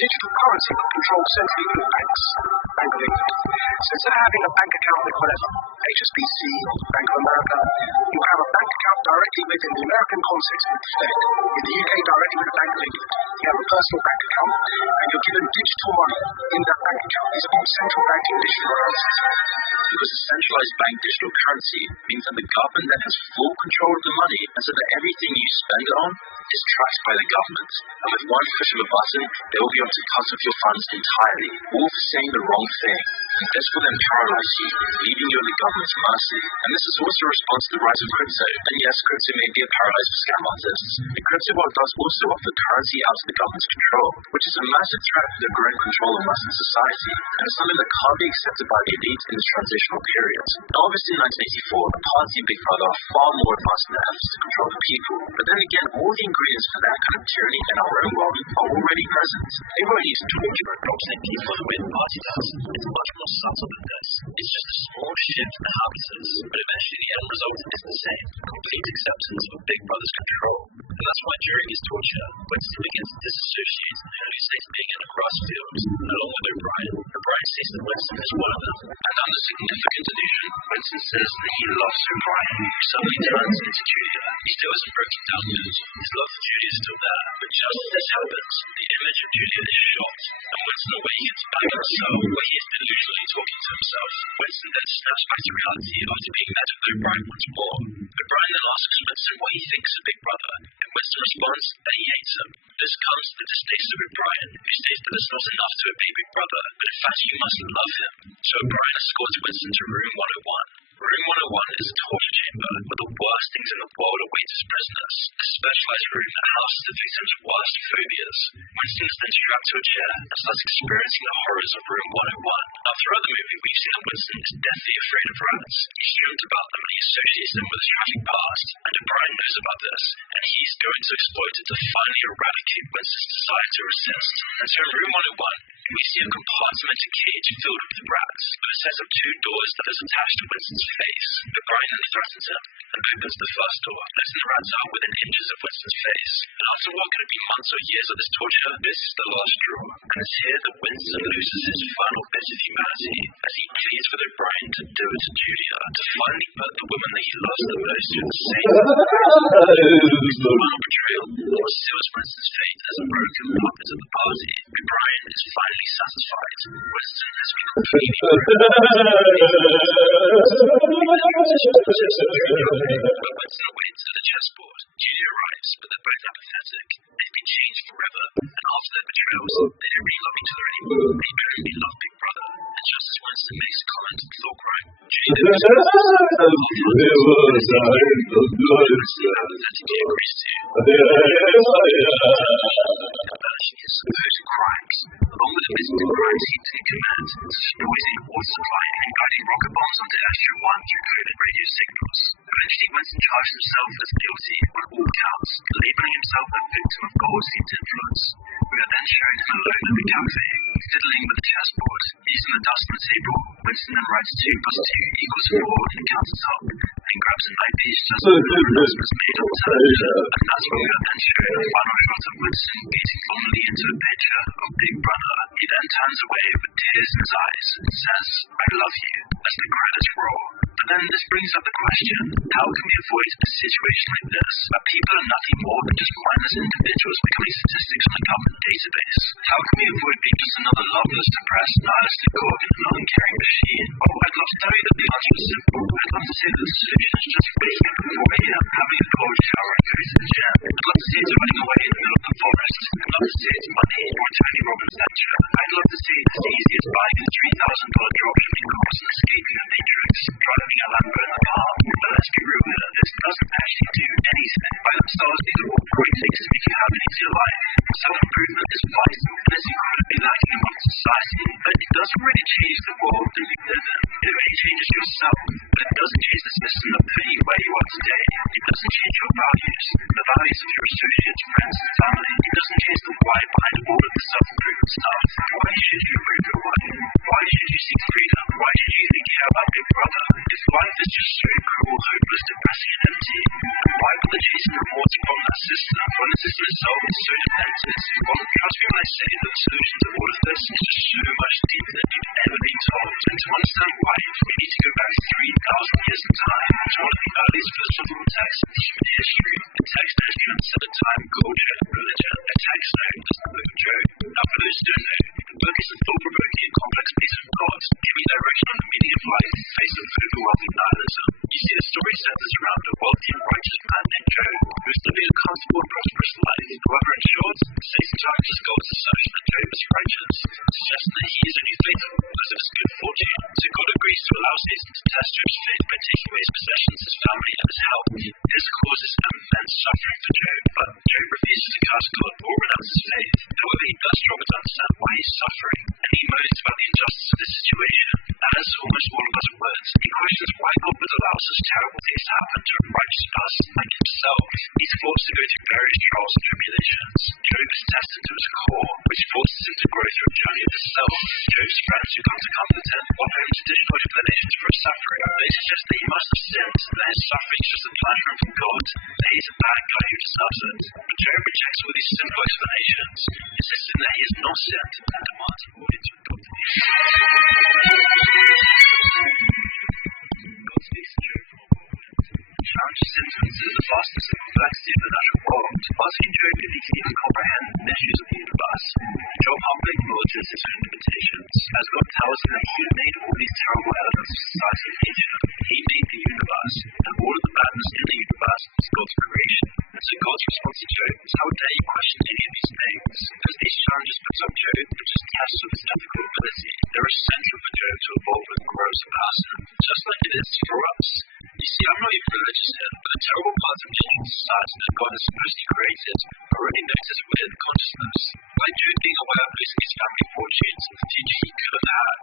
Digital currency will control centrally owned banks. Bank of England. So instead of having a bank account with whatever, HSBC, Bank of America, you will have a bank account directly within the American context with the Fed. In the UK, directly with the Bank of England. You have a personal bank account, and you're given digital money in that bank account. These are all central banking digital currencies. Because a centralized bank digital currency means that the government then has full control of the money, and so that everything you spend it on is tracked by the government. And with one push of a button, they will be able to cut off your funds entirely, all for saying the wrong thing. And this will then paralyze you, leaving you at the government's mercy. And this is also a response to the rise of crypto. And yes, crypto may be a paradise for scam artists. The crypto world does also offer currency out of the government's control, which is a massive threat to the growing control of Western society, and it's something that can't be accepted by the elite in this transitional period. Now, obviously in 1984, the party and Big Brother are far more advanced in their efforts to control the people. But then again, all the ingredients for that kind of tyranny in our own world are already present. They won't use torture and doxing people the way the party does. It's much more subtle than this. It's just a small shift in the habits, but eventually the end result is the same. Complete acceptance of Big Brother's control. And that's why during his torture, Winston begins to disassociate and hallucinates being in a grass field, along with O'Brien. O'Brien sees that Winston is one of them. And under significant delusion, Winston says that he loves O'Brien, who suddenly turns into Julia. He still hasn't broken down yet. His love for Julia is still there. But just as this happens, the image of Julia is shot, and Winston awakens back in the cell where he has been delusionally talking to himself. Winston then snaps back to reality after being met with O'Brien once more. O'Brien then asks Winston what he thinks of Big Brother, and Winston responds that he hates him. This comes to the distaste of O'Brien, who states that it's not enough to obey Big Brother, but in fact you must love him. So O'Brien escorts Winston to room 101. Room 101 is a torture chamber where the worst things in the world await its prisoners, a specialized room that houses the victims' worst phobias. Winston is then strapped to a chair and starts experiencing the horrors of room 101. Now throughout the movie we've seen that Winston is deathly afraid of rats. He's dreamed about them and he associates them with his tragic past, and O'Brien knows about this, and he's going to exploit it to finally eradicate Winston's desire to resist. And so in room 101, we see a compartmented cage filled with rats, with a set of two doors that is attached to Winston's face. O'Brien then threatens him and opens the first door, letting the rats out within inches of Winston's face. And after what could have been months or years of this torture, this is the last straw. and it's here that Winston loses his final bit of humanity as he pleads with O'Brien to do it to Julia, to finally put the woman that he loves the most through the same final betrayal. Once seals Winston's fate as a broken puppet at the party, O'Brien is finally satisfied. Winston has been completely but Winston waits at the chessboard. Julia arrives, but they're both apathetic. They've been changed forever, and after their betrayals, they don't really love each other anymore. They only love Big Brother. And just as Winston makes a comment on Thor crying, Julia apathetically agrees to. Those crimes, along with the visiting crime scenes in command, destroying water supply and guiding rocket bombs onto Astro 1 through coded radio signals. Eventually, Winston charged himself as guilty on all counts, labeling himself a victim of Goldstein's influence. We are then shown him alone in the cafe, fiddling with the chessboard. Using the dustman table, Winston then writes 2 + 2 = 4 on the countertop, and grabs an eyepiece just before the announcement is made on television. And that's when we are then shown a final shot of Winston gazing fondly into a picture of Big Brother. He then turns away with tears in his eyes and says, "I love you," as the credits roll. But then this brings up the question, how can we avoid a situation like this, where people are nothing more than just mindless individuals becoming statistics on a government database? How can we avoid being just another loveless, depressed, nihilistic cog in an uncaring machine? Oh, I'd love to tell you that the answer is simple. I'd love to say that the solution is just waking up at 4 a.m., having a cold shower and going to the gym. I'd love to say it's running away in the middle of the forest. I'd love to say it's money or Tony Robbins' lecture. I'd love to say it's as easy as buying a $3,000 dropshipping course and escaping a matrix, driving a Lambo in the car. But let's be real here, this doesn't actually do anything. By themselves, these are all great things to make you happy in your life. Self-improvement is vital and is incredibly lacking in modern society. But it doesn't really change the world that you live in. It only changes yourself. But it doesn't change the system that put you where you are today. It doesn't change your values, the values of your associates, friends, and family. It doesn't change the why behind all of the self-improvement stuff. Why should you move your way? Why should you seek freedom? Why should you even care about Big Brother? If life is just so cruel, hopeless, depressing, and empty, then why bother chasing rewards from that system? When the system itself is so demented, well, trust me when I say that the solution to all of this is just so much deeper than you've ever been told. And to understand why, we need to go back 3,000 years in time to one of the earliest philosophical texts in human history, a text that is given set of time, culture, and religion, a text known as the Book of Job. Now, for those who don't know, the book is a thought-provoking and complex piece of thought, giving direction on the meaning of life in the face of overwhelming nihilism. You see, the story centers around a wealthy and righteous man named Job, who is living a comfortable and prosperous life. However, in short, Satan challenges God's assertion that Job is righteous, suggesting that he is only faithful because of his good fortune. So God agrees to allow Satan to test Job's faith by taking away his possessions, his family, and his health. This causes immense suffering for Job, but Job refuses to curse God or renounce his faith. However, he does struggle to understand why he's suffering, and he moans about the injustice of this situation. As almost all of us would, he questions why God would allow such terrible things to happen to a righteous person like himself. He's forced to go through various trials and tribulations. Job is tested to his core, which forces him to grow through a journey of himself. Job's friends who come to comfort him offer him traditional explanations for his suffering. They suggest that he must have sinned, that his suffering is just a punishment from God, that he's a bad guy who deserves it. But Job rejects all these simple explanations, insisting that he has not sinned and demands an audience with God. God speaks to Job from a whirlwind. Challenges him to consider the vastness and complexity of the natural world, asking Job if he can even comprehend the mysteries of the universe. Job humbly acknowledges his own limitations, as God tells him that he made all these terrible elements of society and nature. He made the universe, and all of the madness in the universe is God's creation. And so God's response to Job is, how dare you question any of these things? As these challenges put up Job, are just tests of his ethical ability. They're essential for Job to evolve and grow as a person, just like it is for us. You see, I'm not even religious here, but the terrible parts of changing society that God has supposedly created are already noticed within consciousness. Like Job being aware of losing his family fortunes and the future he could have had,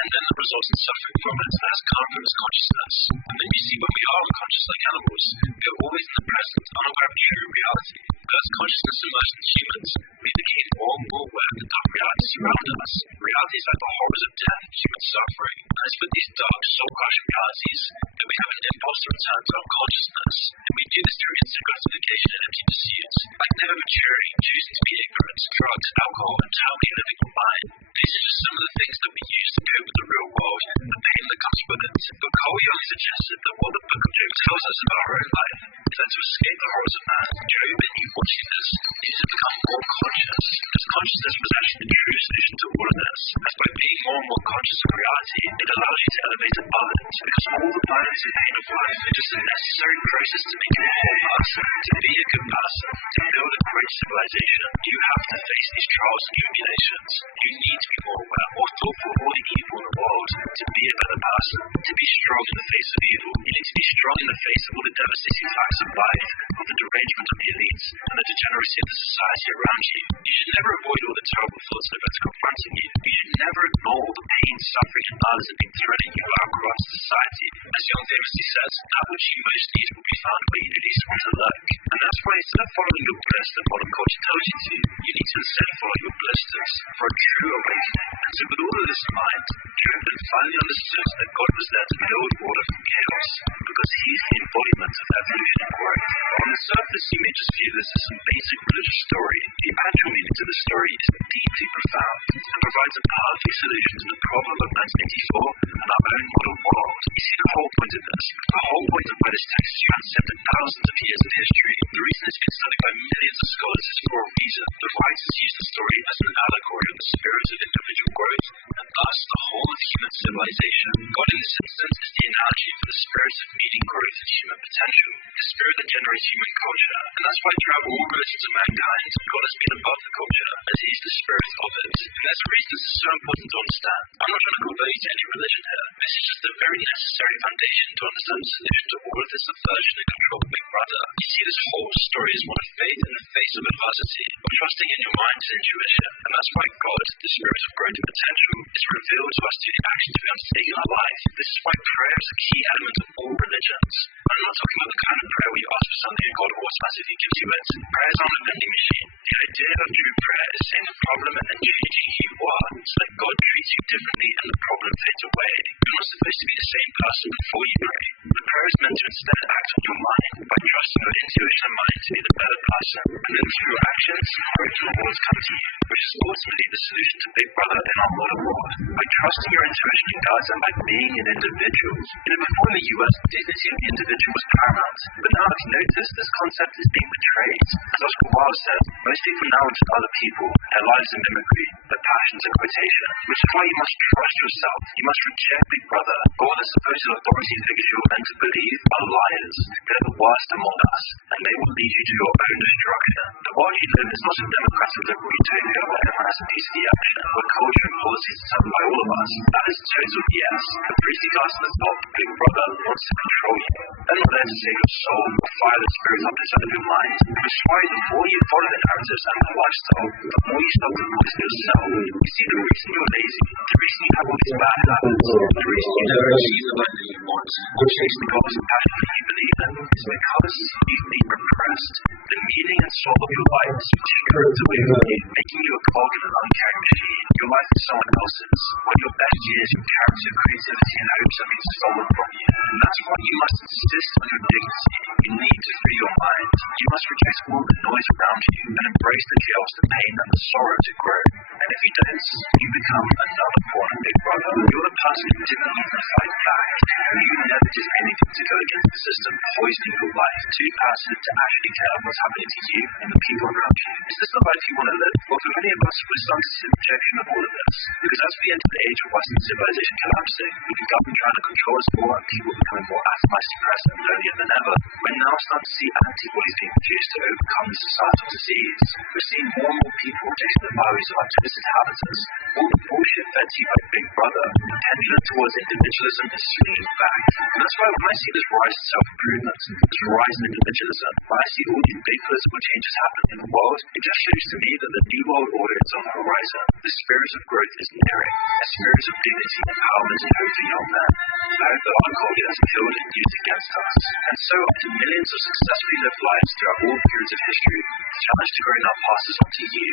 and then the results in suffering from it as come from his consciousness. And then you see, when we are unconscious like animals, we are always in the present, unaware of true reality. As consciousness emerged in humans, we became more and more aware of the dark realities around us. Realities like the horrors of death and human suffering. And it's with these dark, soul-crushing realities that we have an impulse to return to our consciousness. And we do this through instant gratification and empty pursuits, like never maturing, choosing to be ignorant, drugs, alcohol, and totally living online. These are just some of the things that we use to cope with the real world, the pain that comes with it. But Carl Jung suggested that what the Book of Job tells us about our own life is that to escape the horrors of man, Job, in you watching this, is to become more conscious. Because consciousness was actually the true solution to all of this. As by being more and more conscious of reality, it allows you to elevate above it. Because all the burdens and pain of life are just a necessary process to make a whole person, to be a good person, to build a great civilization. You have to face these trials and tribulations. You need to be more aware, more thoughtful of all the evil in the world, to be a better person, to be strong in the face of evil. You need to be strong in the face of all the devastating facts of life, of the derangement of the elites, and the degeneracy of the society around you. You should never avoid all the terrible thoughts and events confronting you. You should never ignore all the pain, suffering, and others that have been thrown at you across society. As Jung famously says, that which you most need will be found where you least want to look. And that's why instead of following your bliss that modern culture tells you to, you need to instead follow your blisters for a true awakening. And so with all of this in mind, Job then finally understood that God was there to build order from chaos, because he's the embodiment of evolution and growth. On the surface, you may just view this as some basic religious story. The actual meaning to the story is deeply profound and provides a powerful solution to the problem of 1984 and our own modern world. You see the whole point of this. The whole point of why this text transcended thousands of years of history. The reason it's been studied by millions of scholars is for a reason. The writers use the story as an allegory of the spirit of individual growth and thus the whole of human civilization. God in this instance is the analogy for the spirit of meeting growth and human potential, the spirit that generates human culture. And that's why throughout all relations of mankind, God has been above the culture, as he is the spirit of it. And there's a reason this is so important to understand. I'm not trying to convert you to any religion here. This is just a very necessary foundation to understand the solution to all of this aversion and control of Big Brother. You see, this whole story is one of faith in the face of adversity, of trusting in your mind's intuition. And that's why God, the spirit of growth and potential, is revealed to us through the actions we undertake in our life. This is why prayer is a key element of all religions. I'm not talking about the kind of prayer where you ask for something and God automatically gives you it. Prayer is not a vending machine. The idea of true prayer is saying the problem and then changing who you are, so that God treats you differently and the problem fades away. You're not supposed to be the same person before you pray. The prayer is meant to instead act on your mind by trusting your intuition and mind to be the better person. And then through your actions, growth and rewards come to you, which is ultimately the solution to Big Brother in our modern world. By trusting your intuition in God and by being an individual. Before in the US, dignity of the individual was paramount. But now, if you notice, this concept is being betrayed. As Oscar Wilde said, most people now are just other people, their lives are mimicry, their passions are quotation. Which is why you must trust yourself. You must reject Big Brother. All the supposed authority figures you are meant to believe are liars. They're the worst among us, and they will lead you to your own destruction. The world you live is not a democratic liberal utopia where everyone has a piece of the action, where culture and policies are determined by all of us. That is total BS. The priestly class at the top, Big Brother, wants to control you. They're not there to save your soul or fire the spirits up inside of your mind. Which is why the more you follow the narratives and the lifestyle, the more you start to poison yourself. You see, the reason you're lazy, the reason you have all these bad habits, the reason you never achieve the life that you want, or chase the goals and passions that you believe in, is because you've been repressed. The meaning and soul of your life is stripped away from you, making you a cog in an uncaring machine. Your life is someone else's. When your best years, your character, creativity, and hopes are being stolen from you. And that's why you must insist on your dignity. You need to free your mind. You must reject all the noise around you and embrace the chaos, the pain, and the sorrow to grow. And if you don't, you become another form of Big Brother. You're the person who didn't even fight back. You never did anything to go against the system, poisoning your life. Too passive to actually care what's happening to you and the people around you. Is this the life you want to live? Well, for many of us, we're starting to see the rejection of all of this. Because as we enter the age of Western civilization collapsing, with the government trying to control us more and people becoming more atomized, depressed, and lonelier than ever, we're now starting to see antibodies being produced to overcome the societal disease. We're seeing more and more people rejecting the values of our twisted habits. All the bullshit fed to you by Big Brother. The pendulum towards individualism is swinging back. And that's why when I see this rise in self-improvement, this rise in individualism, when I see all these big political changes happening in the world, it just shows to me that the new world order is on the horizon. The spirit of growth is nearing. A spirit of dignity, empowerment, and hope for young men. I hope that our culture has killed and used against us. And so, after millions of successfully lived lives throughout all periods of history, the challenge to grow now passes on to you.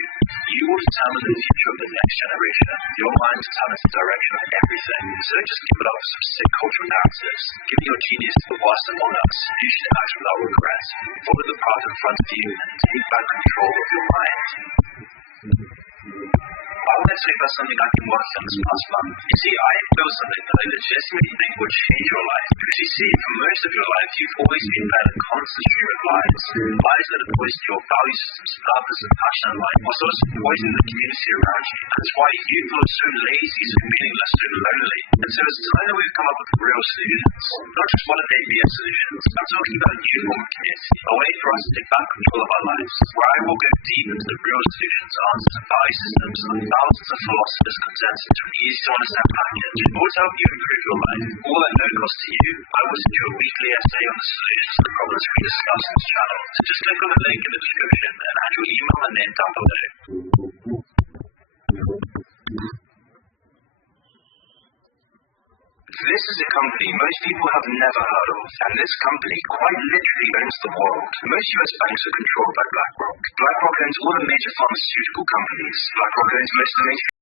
You will determine the future of the next generation. Your mind determines the direction of everything. So don't just give it up for some sick cultural narratives. Give your genius to the worst among us. You should act without regret. Follow the path in front of you and take back control of your mind. I want to say about something I've been working on this past month. You see, I built something that I legitimately think would change your life. Because you see, for most of your life, you've always been fed a constant stream of lies. Lies that have poisoned your value systems, purpose, and passion in life, whilst also poisoning the community around you. And it's why you feel so lazy, so meaningless, so lonely. And so it's time that we've come up with real solutions. Not just one of ABS solutions. I'm talking about a new normal community. A way for us to take back control of our lives. Where I will go deep into the real solutions, answers, and value systems, and thousands of philosophers consensus to an easy to understand package. It will help you improve your life, all at no cost to you. I will send you a weekly essay on the solutions to the problems we discuss on this channel. So just click on the link in the description and add your email and name down below. This is a company most people have never heard of, and this company quite literally owns the world. Most US banks are controlled by BlackRock. BlackRock owns all the major pharmaceutical companies. BlackRock owns most of the major